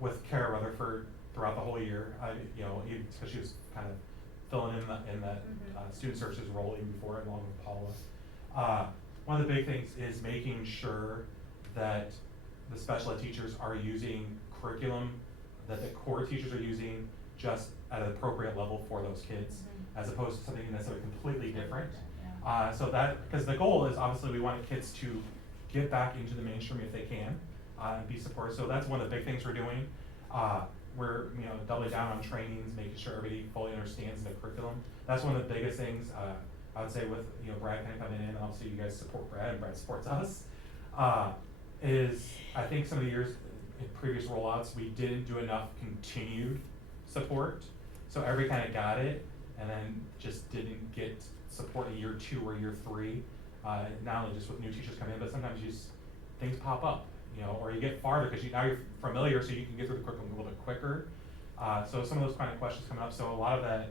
with Kara Rutherford throughout the whole year, because she was kind of filling in that student services role even before, along with Paula. One of the big things is making sure that the special ed teachers are using curriculum that the core teachers are using just at an appropriate level for those kids, as opposed to something necessarily completely different. So that, because the goal is obviously we want kids to get back into the mainstream if they can, and be supported. So that's one of the big things we're doing. We're doubling down on trainings, making sure everybody fully understands the curriculum. That's one of the biggest things. I would say with Brad kind of coming in, and obviously you guys support Brad and Brad supports us. Is I think some of the years in previous rollouts we didn't do enough continued support, so everybody kind of got it and then just didn't get support in year 2 or year 3. Not only just with new teachers coming in, but sometimes things pop up, or you get farther because now you're familiar, so you can get through the curriculum a little bit quicker. So some of those kind of questions come up. So a lot of that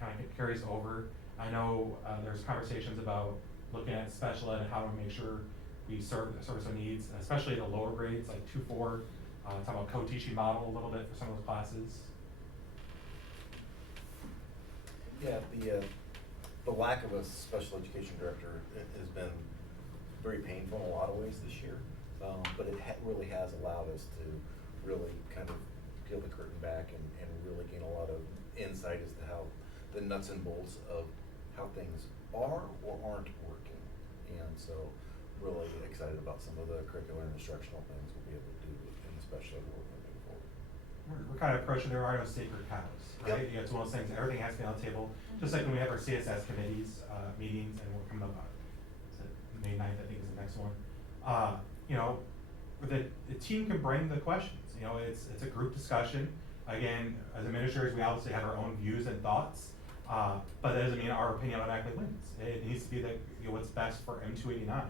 kind of carries over. I know there's conversations about looking at special ed and how to make sure we service our needs, especially at the lower grades like 2-4. Talk about co-teaching model a little bit for some of those classes. Yeah, the lack of a special education director has been very painful in a lot of ways this year, but it really has allowed us to really kind of peel the curtain back and really gain a lot of insight as to how the nuts and bolts of how things are or aren't working. And so really excited about some of the curricular and instructional things we'll be able to do in the special ed world moving forward. We're kind of approaching, there are no sacred cows, right? Yep. It's one of those things, everything has to be on the table. Just like when we have our CSS committees, meetings, and we're coming up on, May 9th, I think is the next one. The team can bring the questions. It's a group discussion. Again, as administrators, we obviously have our own views and thoughts, but that doesn't mean our opinion automatically wins. It needs to be what's best for M289.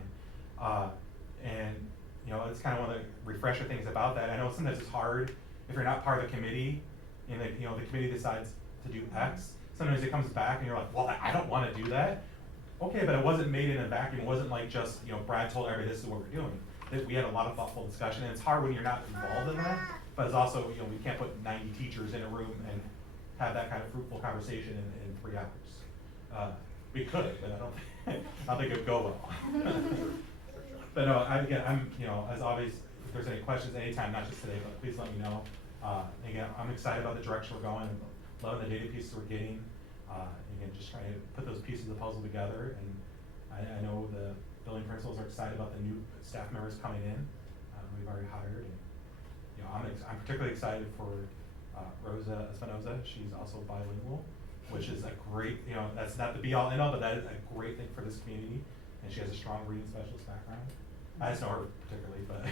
It's kind of one of the refresher things about that. I know sometimes it's hard if you're not part of the committee, and the committee decides to do X. Sometimes it comes back and you're like, well, I don't want to do that. Okay, but it wasn't made in a vacuum. It wasn't like just Brad told everybody this is what we're doing. We had a lot of thoughtful discussion, and it's hard when you're not involved in that. But it's also we can't put 90 teachers in a room and have that kind of fruitful conversation in 3 hours. we could, but I don't think it'd go well. But no, I'm, as always, if there's any questions anytime, not just today, but please let me know. Again, I'm excited about the direction we're going, loving the data pieces we're getting. Again, just trying to put those pieces of the puzzle together, and I know the building principals are excited about the new staff members coming in. We've already hired, and I'm particularly excited for Rosa Espinoza. She's also bilingual, which is a great, that's not the be all end all, but that is a great thing for this community. And she has a strong reading specialist background. I just know her particularly, but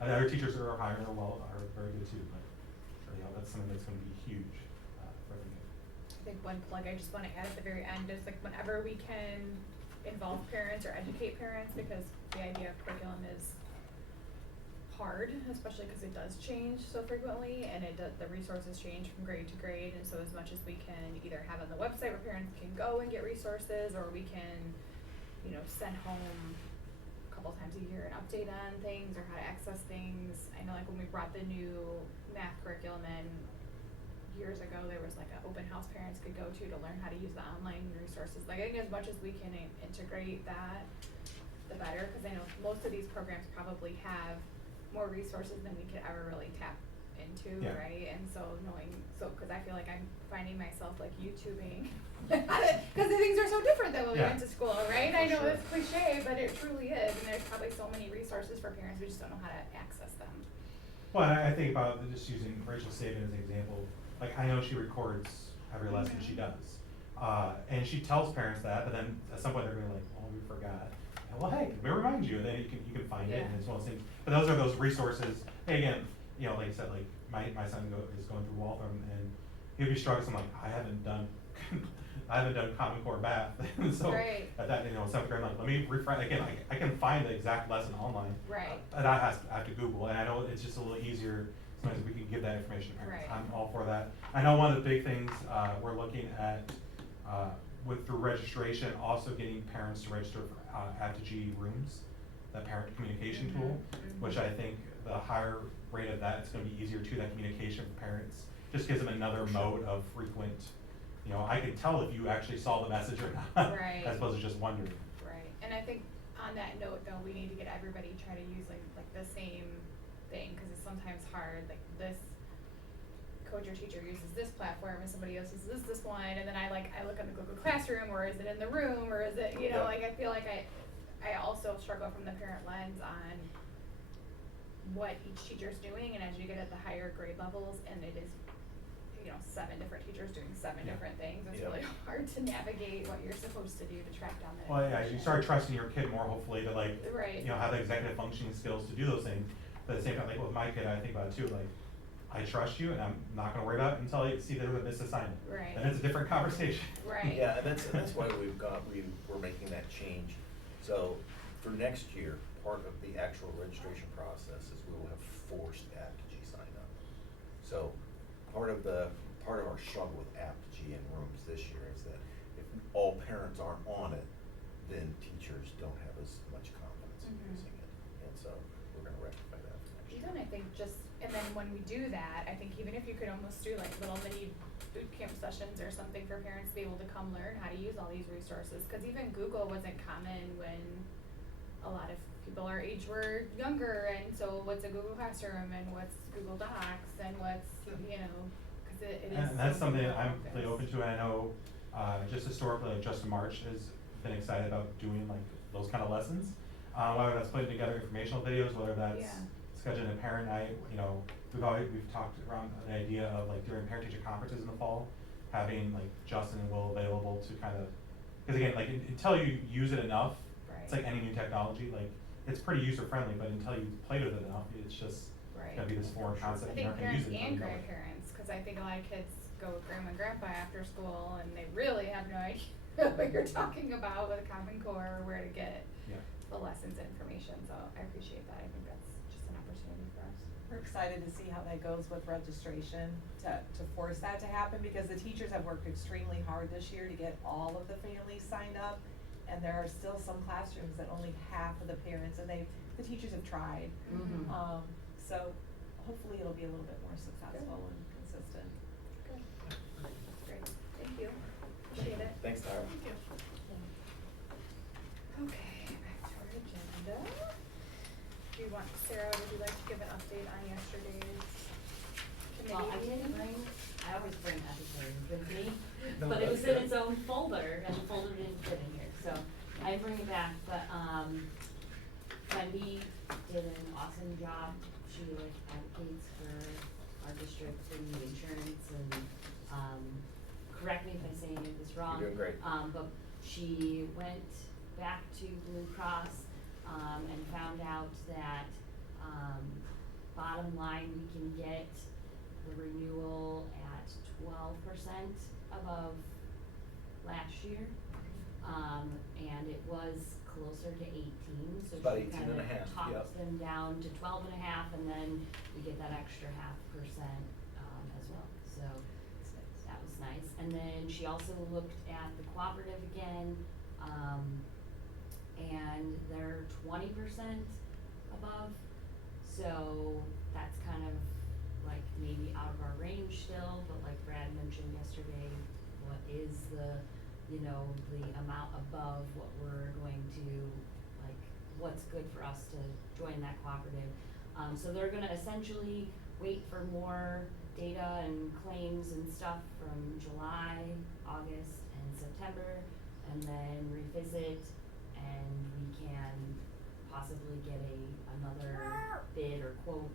the other teachers that are hiring her are very good too. But that's something that's going to be huge for everything. I think one plug I just want to add at the very end is like whenever we can involve parents or educate parents, because the idea of curriculum is hard, especially because it does change so frequently, and the resources change from grade to grade. And so as much as we can either have on the website where parents can go and get resources, or we can send home a couple times a year an update on things or how to access things. I know like when we brought the new math curriculum in years ago, there was like an open house parents could go to learn how to use the online resources. Like I think as much as we can integrate that, the better, because I know most of these programs probably have more resources than we could ever really tap into, Yeah. right? And so because I feel like I'm finding myself like YouTubing, because the things are so different than when we Yeah. went to school, right? I know Sure. it's cliche, but it truly is, and there's probably so many resources for parents, we just don't know how to access them. Well, I think about just using Rachel Saban as an example. Like I know she records every lesson she does, and she tells parents that, but then at some point they're going to be like, "Oh, we forgot." And, well, hey, we remind you, and then you can find it, and it's one of those things. But those are those resources. Hey, again, like I said, like my son is going through Waltham, and he'll be struggling. So I'm like, I haven't done Common Core math, so Right. at that 7th grade, I'm like, let me refresh again. I can find the exact lesson online, Right. and I have to Google, and I know it's just a little easier. Sometimes we can give that information to parents. Right. I'm all for that. I know one of the big things we're looking at through registration, also getting parents to register for Aptigee rooms, that parent communication tool, which I think the higher rate of that, it's going to be easier too. That communication for parents just gives them another mode of frequent. I can tell if you actually saw the message or not, Right. as opposed to just wondering. Right, and I think on that note though, we need to get everybody try to use like the same thing, cause it's sometimes hard, like this coach or teacher uses this platform and somebody else uses this one, and then I look in the Google Classroom, or is it in the room, or is it, Yeah. like I feel like I also struggle from the parent lens on what each teacher's doing, and as you get at the higher grade levels, and it is 7 different teachers doing 7 Yeah. different things, it's Yeah. really hard to navigate what you're supposed to do to track down that Well, yeah, you information. start trusting your kid more, hopefully, to Right. have the executive functioning skills to do those things. But at the same time, like with my kid, I think about it too, like, I trust you, and I'm not gonna worry about it until I see there's a missed assignment. Right. And it's a different conversation. Right. Yeah, and that's why we're making that change. So for next year, part of the actual registration process is we will have forced Aptigee sign up. So part of our struggle with Aptigee in rooms this year is that if all parents aren't on it, then teachers don't have as much confidence in Mhm. using it. And so we're gonna rectify that for next year. Even I think and then when we do that, I think even if you could almost do like little mini boot camp sessions or something for parents to be able to come learn how to use all these resources, because even Google wasn't common when a lot of people our age were younger, and so what's a Google Classroom and what's Google Docs and what's, because it is. And that's so something that Google I'm really focused. open to, and I know, just historically, like Justin March has been excited about doing like those kind of lessons. Whether that's putting together informational videos, whether that's Yeah. scheduling a parent night, we've talked around the idea of like during parent teacher conferences in the fall, having like Justin and Will available to kind of, because again, like until you use it enough, it's Right. like any new technology, like it's pretty user friendly, but until you play with it enough, it's just Right. gonna be this foreign I concept. think You're not gonna use parents it until and you know it. grandparents, because I think a lot of kids go with grandma and grandpa after school, and they really have no idea what you're talking about with Common Core, or where to get Yeah. the lessons and information, so I appreciate that, I think that's just an opportunity for us. We're excited to see how that goes with registration, to force that to happen, because the teachers have worked extremely hard this year to get all of the families signed up. And there are still some classrooms that only half of the parents, and the teachers have tried. Mhm. So hopefully it'll be a little bit more successful and consistent. Good. Great, thank you, appreciate it. Thanks, Tyra. Thank you. Sarah, would you like to give an update on yesterday's committee? Well, I didn't bring, I always bring everything with me, No, but it was that's in good. its own folder, and the folder didn't fit in here, so I bring it back, but, Wendy did an awesome job. She like advocates for our district and the insurance and, correct me if I say any of this wrong. You're doing great. But she went back to Blue Cross, and found out that, bottom line, we can get the renewal at 12% above last year. And it was closer to 18, so About she 18 kind and of a half, talks yep. them down to 12 and a half, and then we get that extra 0.5%, as well, so that was nice. And then she also looked at the cooperative again, and they're 20% above, so that's kind of like maybe out of our range still, but like Brad mentioned yesterday, what is the, you know, the amount above what we're going to, like, what's good for us to join that cooperative. So they're gonna essentially wait for more data and claims and stuff from July, August, and September, and then revisit, and we can possibly get another bid or quote,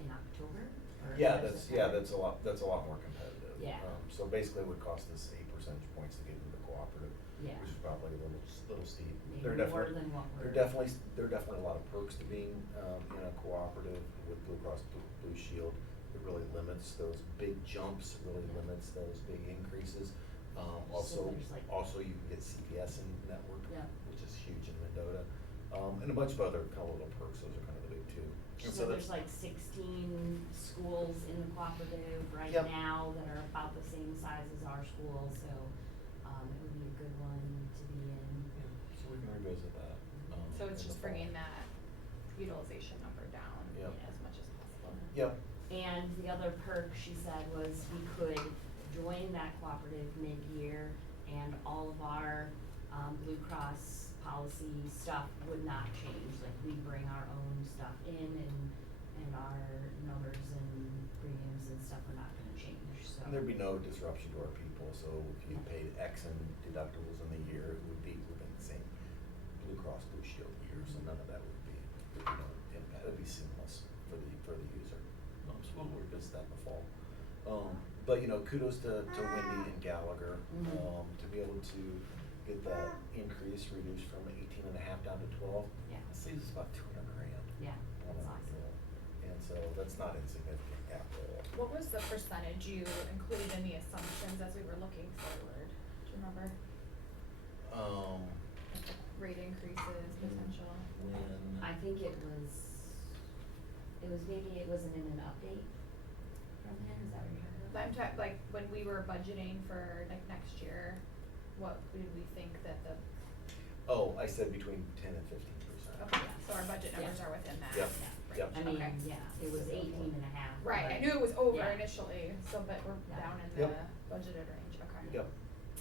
in October or September. That's a lot more competitive. Yeah. So basically it would cost us 8 percentage points to get into the cooperative, Yeah. which is probably a little steep. Maybe There more definitely- than what There we're. are definitely a lot of perks to being, in a cooperative with Blue Cross Blue Shield. It really limits those big jumps, it really limits those big increases. So there's like- Also you can get CPS in network, Yeah. which is huge in Mendota. And a bunch of other kind of little perks, those are kind of the big two. And So that's- there's like 16 schools in the cooperative right Yep. now that are about the same size as our school, so, it would be a good one to be in. Yeah, so we can revisit that. So in it's the just fall. bringing that utilization number down Yep. as much as possible. Yep, And the other perk, she said, was we could join that cooperative mid-year, and all of our, Blue Cross policy stuff would not change, like we bring our own stuff in, and our numbers and premiums and stuff are not gonna change, so. and there'd be no disruption to our people, so if you paid X in deductibles in the year, it would be within the same Blue Cross Blue Shield year, so none of that would be, impact, it'd be seamless for the user. So we'll revisit that in the fall. But kudos to Wendy and Gallagher, Mhm. to be able to get that increase reduced from 18 and a half down to 12. Yeah. It saves us about $200,000. Yeah, on that's that awesome. renewal. And so that's not insignificant at all. What was the percentage you included in the assumptions as we were looking forward? Do you remember? Like the rate increases potential? When. I think it was maybe it wasn't in an update from him, is that what you're talking about? I'm like, when we were budgeting for like next year, what did we think that the, Oh, I said between 10 and 15%. okay, so our budget numbers Yeah. are within that Yep, range, yep. I mean, okay. yeah, it was 18 and a half. Right, I but- knew it was over Yeah. initially, so, but we're Yeah. down in Yep. the budgeted range, okay. Yep,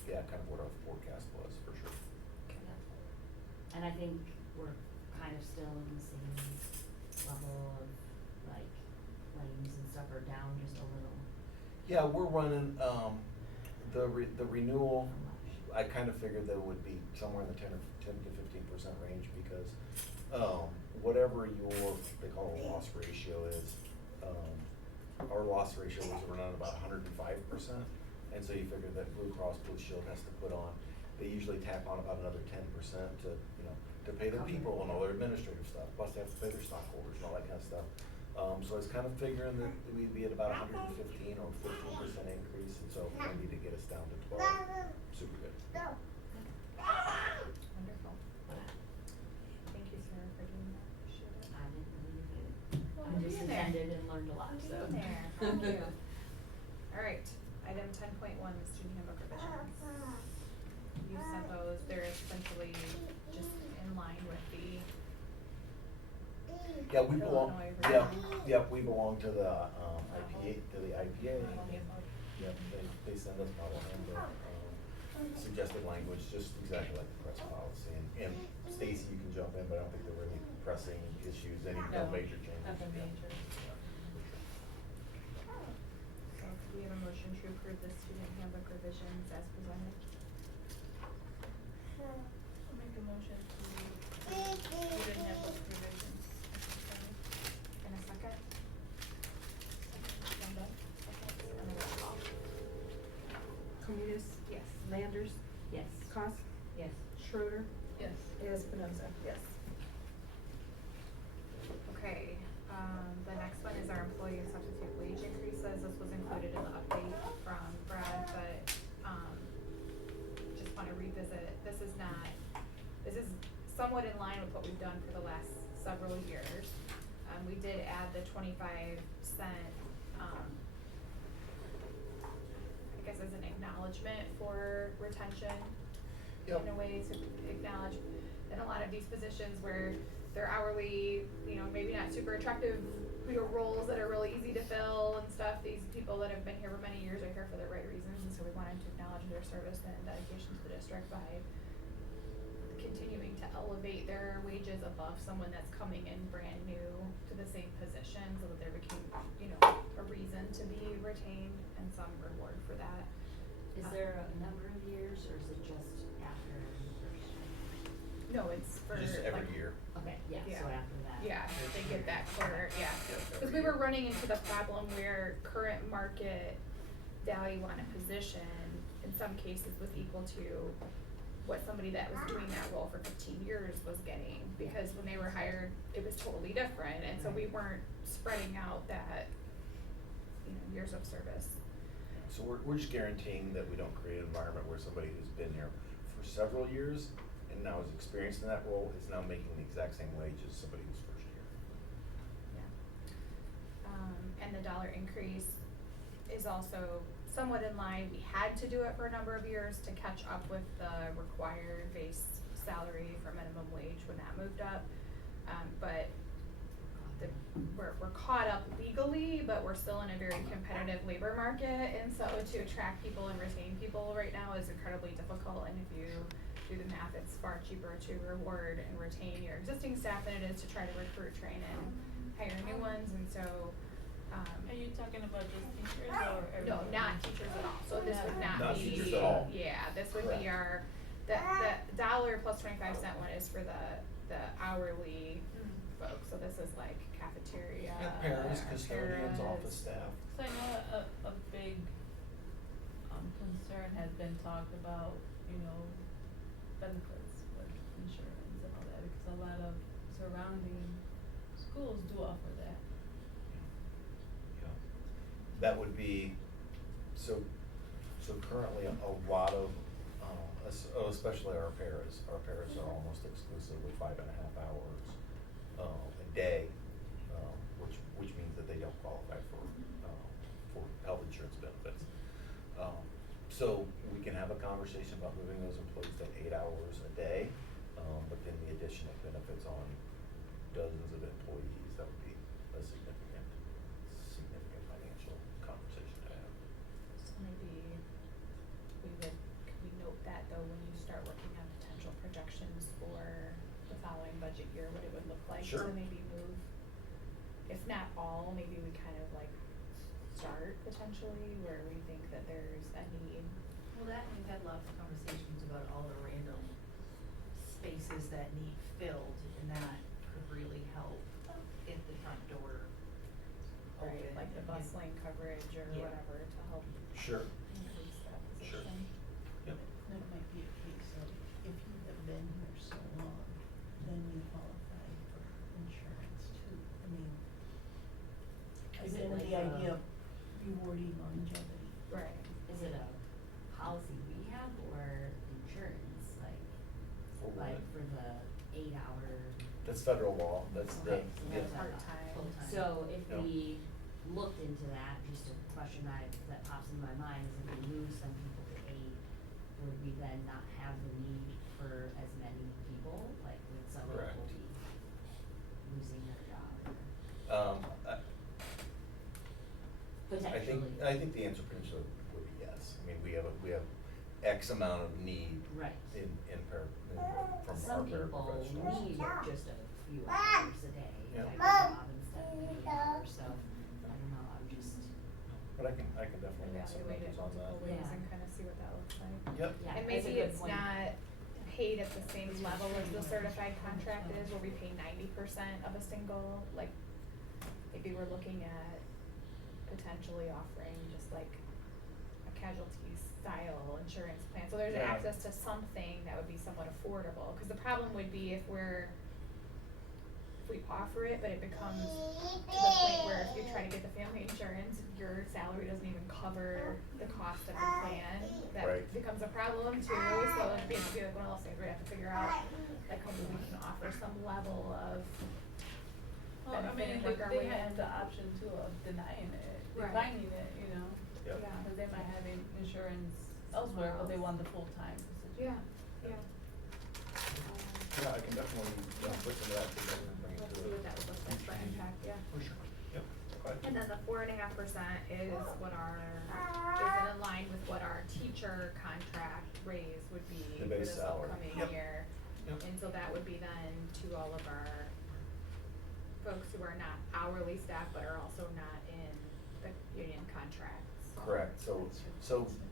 yeah, kind of what our forecast was, for sure. Yeah. And I think we're kind of still in the same level of, like, claims and stuff are down just a little. Yeah, we're running, the renewal, How much? I kind of figured that it would be somewhere in the 10 to 15% range because, whatever your, they call it a loss ratio is, our loss ratio was running about 105%. And so you figure that Blue Cross Blue Shield has to put on, they usually tack on about another 10% to, to pay their Cover. people and all their administrative stuff, plus they have to pay their stockholders and all that kind of stuff. So I was kind of figuring that we'd be at about 115 or 15% increase, and so maybe to get us down to 12, super good. Wonderful. Thank you, Sarah, for doing that, appreciate it. I didn't believe it. Well, I hang just in there. attended and learned a lot, Hang so. in there. Thank you. All right, item 10.1, the student handbook revisions. You sent those, they're essentially just in line with the, Yeah, we belong, Illinois yeah, version. yep, we belong to the, IPA. handbook. Yep, they send us model handbook, suggested language, just exactly like the press policy. And Stacy, you can jump in, but I don't think there were any pressing issues, no No, major changes. nothing Yeah. major. So could we have a motion to approve the student handbook revisions as presented? I'll make a motion to student handbook revisions. In a second? Linda? Second. And a roll call. Canitas? Yes. Landers? Yes. Cost? Yes. Schroeder? Yes. Espinoza? Yes. Okay, the next one is our employee and substitute wage increases. This was included in the update from Brad, but, just wanna revisit. This is somewhat in line with what we've done for the last several years. We did add the 25 cent, I guess as an acknowledgement for retention. Yep. In a way to acknowledge in a lot of these positions where they're hourly, maybe not super attractive, roles that are really easy to fill and stuff. These people that have been here for many years are here for the right reasons, and so we wanted to acknowledge their service and dedication to the district by continuing to elevate their wages above someone that's coming in brand new to the same position, so that there became, a reason to be retained and some reward for that. Is there a number of years, or is it just after the first year? No, it's for Just every like, year. Okay, yeah, Yeah. so after that. Yeah, they get that quarter, yeah. Yes, Cause we were running into the problem where current market value on a position in some cases was equal to what somebody that was doing that role for 15 years was getting, because when they were hired, it was totally different, and so we weren't spreading out that, years of service. So we're just guaranteeing that we don't create an environment where somebody who's been here for several years and now is experienced in that role is now making the exact same wage as somebody who's first year. Yeah. And the dollar increase is also somewhat in line. We had to do it for a number of years to catch up with the required base salary for minimum wage when that moved up. But we're caught up legally, but we're still in a very competitive labor market, and so to attract people and retain people right now is incredibly difficult, and if you do the math, it's far cheaper to reward and retain your existing staff than it is to try to recruit, train, and hire new ones, and so, Are you talking about just teachers or everybody? no, not teachers at all, so this would not Not be. teachers at all. Yeah, this would be Correct. the dollar plus 25 cent one is for the hourly folks, so this is like cafeteria. Paras, custodians, paras. office staff. So I know a big, concern has been talked about, benefits with insurance and all that, because a lot of surrounding schools do offer that. Yeah. That would be, so currently a lot of, especially our paras are almost exclusively 5.5 hours a day, which means that they don't qualify for health insurance benefits. So we can have a conversation about moving those employees to 8 hours a day, but then the addition of benefits on dozens of employees, that would be a significant financial conversation to have. So maybe could we note that though when you start working on potential projections for the following budget year, what it would look like Sure. to maybe move, if not all, maybe we kind of like start potentially where we think that there's a need. Well, that, and we've had lots of conversations about all the random spaces that need filled, and that could really help get the front door open. Right, like the bus lane coverage or Yeah. whatever to help Sure. increase that Sure. position. Yep. That might be a case of if you have been here so long, then you qualify for insurance too. I mean, Is it again, like the a- idea of rewarding longevity. Right. Is it a policy we have or insurance, For like what? for the 8 hour? That's federal law, that's the, Okay, so yeah. that's Part-time. full-time. So if Yeah. we looked into that, just a question that pops in my mind is if we lose some people to 8, would we then not have the need for as many people? Like would some Correct. people be losing their job or potentially? I think the answer potentially would be yes. I mean, we have X amount of need Right. from our Some people paraprofessionals. need just a few hours a day Yeah. type of job instead of maybe an hour, so, I don't know, I'm just, But I can definitely make some Evaluate it numbers on that. multiple ways Yeah. and kind of see what that looks like. Yep. yeah, And that's a maybe good it's point. not paid at the same level as the certified contract is, where we pay 90% of a single, like, maybe we're looking at potentially offering just like a casualty style insurance plan, so there's Yeah. access to something that would be somewhat affordable, cause the problem would be if we offer it, but it becomes to the point where if you try to get the family insurance, your salary doesn't even cover the cost of the plan, that Right. becomes a problem too, so it'd be like one of those things where you have to figure out, like, hopefully we can offer some level of Well, I benefit mean, and work our they way have in. the option too of denying it, Right. declining it, you know, Yep. Yeah. cause they might have insurance elsewhere, but they want the full-time position. Yeah, yeah. Yeah, I can definitely, put some of that together and bring it Let's to see what that would look like for impact, yeah. For sure, yep, okay. And then the 4.5% is what is in line with what our teacher contract raise would be The for base this salary. upcoming Yep. year. Yep. And so that would be then to all of our folks who are not hourly staff, but are also not in the union contracts. Correct, so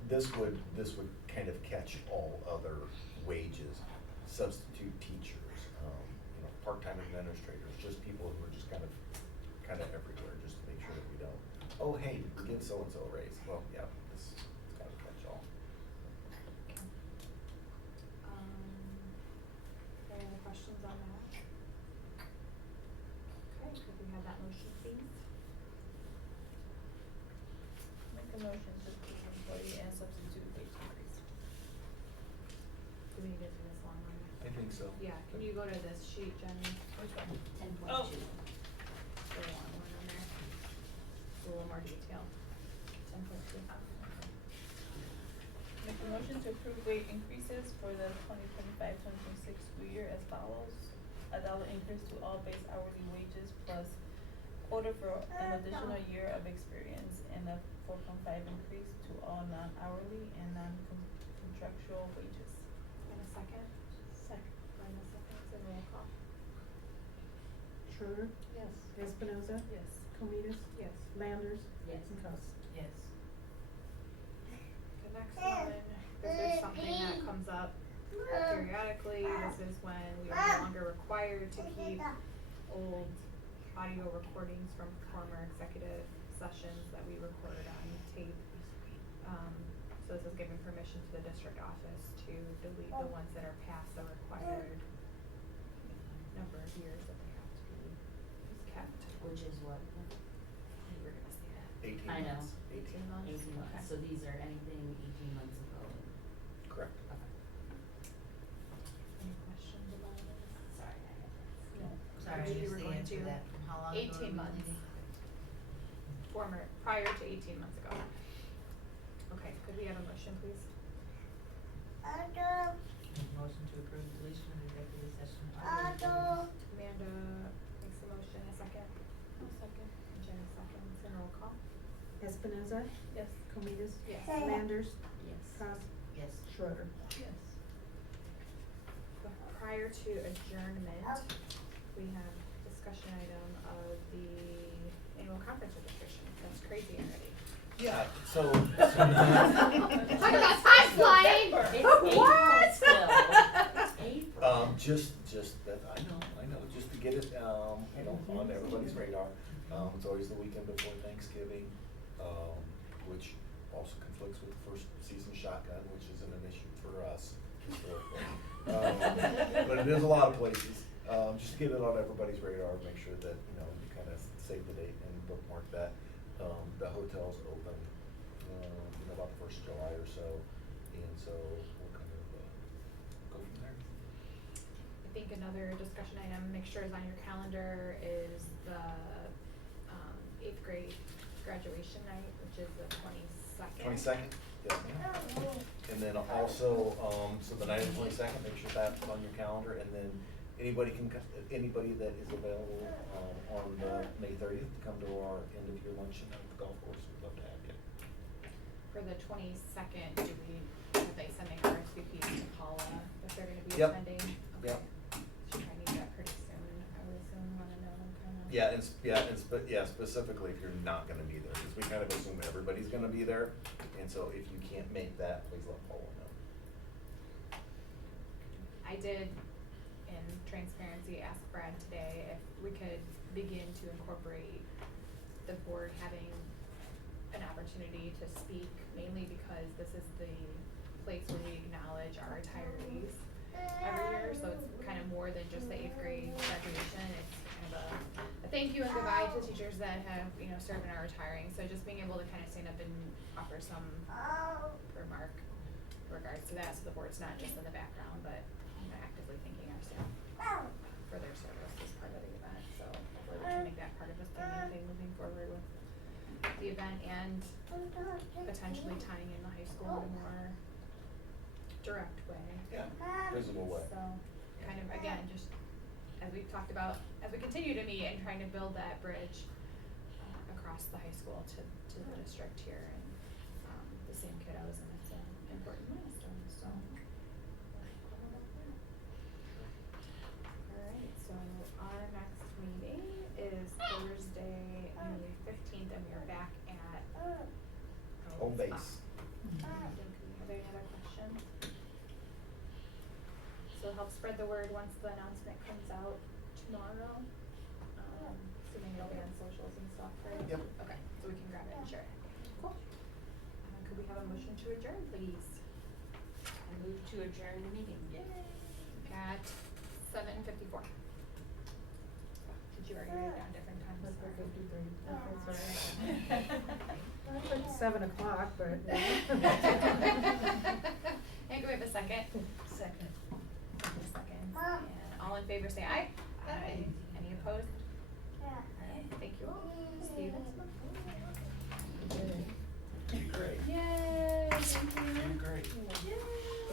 this would kind of catch all other wages, substitute teachers, part-time administrators, just people who are just kind of everywhere, just to make sure that we don't, oh, hey, did we give so-and-so a raise? Well, yeah, it's kind of catch all. Any other questions on that? Okay, could we have that motion, please? Make a motion to approve employee and substitute wage increase. Do we need to do this long one? I think so. Yeah, can you go to this sheet, Jenny? Which one? 10.2. Oh. The long one on there. A little more detail. 10.2. Make a motion to approve wage increases for the 2025-2026 school year as follows. $1 increase to all base hourly wages plus quota for an additional year of experience, and a 4.5 increase to all non-hourly and non-contractual wages. And a second? Second. Brenda seconds and roll call. Schroeder, Yes. Espinoza, Yes. Komitas, Yes. Landers, Yes. and Cuss. Yes. The next one, this is something that comes up periodically. This is when we are no longer required to keep old audio recordings from former executive sessions that we recorded on tape. So this is giving permission to the district office to delete the ones that are past the required number of years that they have to be kept. Which is what? You were gonna say that. 18 I know. months. 18 months? 18 months, Okay. so these are anything 18 months ago. Correct. Okay, Any questions about it? sorry, I had that. No. Sorry, You just were the going answer to that from how long ago? 18 are we months. leaving? Prior to 18 months ago. Okay, could we have a motion, please? Motion to approve deletion of executive session audio. Amanda makes the motion, a second. I'll second. Jen seconds, and roll call. Espinoza, Yes. Komitas, Yes. Landers, Yes. Cuss, Yes. Schroeder. Yes. Prior to adjournment, we have discussion item of the annual conference registration. That's crazy already. Yeah, so. Talk about time flying! It's April still. April. Just that, I know, just to get it, on everybody's radar. It's always the weekend before Thanksgiving, which also conflicts with the first season shotgun, which isn't an issue for us historically. But it is a lot of places. Just to get it on everybody's radar, make sure that, you kind of save the date and bookmark that. The hotel's open, about the 1st of July or so, and so we'll kind of, go from there. I think another discussion item, make sure is on your calendar, is the 8th grade graduation night, which is the 22nd. 22nd, yes ma'am. And then also, so the night of the 22nd, make sure that's on your calendar, and then anybody that is available, on the May 30th to come to our end of year luncheon at the golf course, we'd love to have you. For the 22nd, have they sending RSVPs to Paula if they're gonna be Yep. attending? Yep. Should try and need that pretty soon, I would specifically if you're not gonna be there, because we kind of assume everybody's gonna be there, and so if you can't make that, please let Paula know. I did, in transparency, ask Brad today if we could begin to incorporate the board having an opportunity to speak, mainly because this is the place where we acknowledge our retirees every year, so it's kind of more than just the 8th grade graduation, it's kind of a thank you and goodbye to teachers that have, you know, served and are retiring, so just being able to kind of stand up and offer some remark in regards to that, so the board's not just in the background, but you know, actively thanking our staff for their service as part of the event, so hopefully we can make that part of a standing thing moving forward with the event and potentially tying in the high school in a more direct way. Yeah, visible way. So, kind of, again, just as we've talked about, as we continue to meet and trying to build that bridge across the high school to the district here and the same kiddos, and it's an important milestone, so. Alright, so our next meeting is Thursday, May 15th, and we are back at Home base. Have any other questions? So help spread the word once the announcement comes out tomorrow. Assuming it'll be on socials and stuff, right? Yep. Okay, so we can grab it and share it. Cool. Could we have a motion to adjourn, please? I move to adjourn the meeting. At 7:54. Did you already write it down different times? Let's go 53. Oh. I put 7 o'clock, but. And can we have a second? Second. Second. And all in favor say aye. Aye. Any opposed? Alright, thank you all. See you next month. You're great. Yay, thank you. You're great.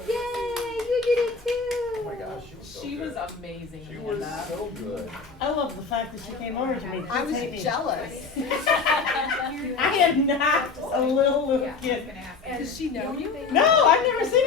Yay, you did it too. Oh my gosh, she was so She good. was amazing, She was Amanda. so good. I love the fact that she came over to me. I was Take me. jealous. I am not a little Yeah, I was kid. gonna ask. Does she know you? No, I've never seen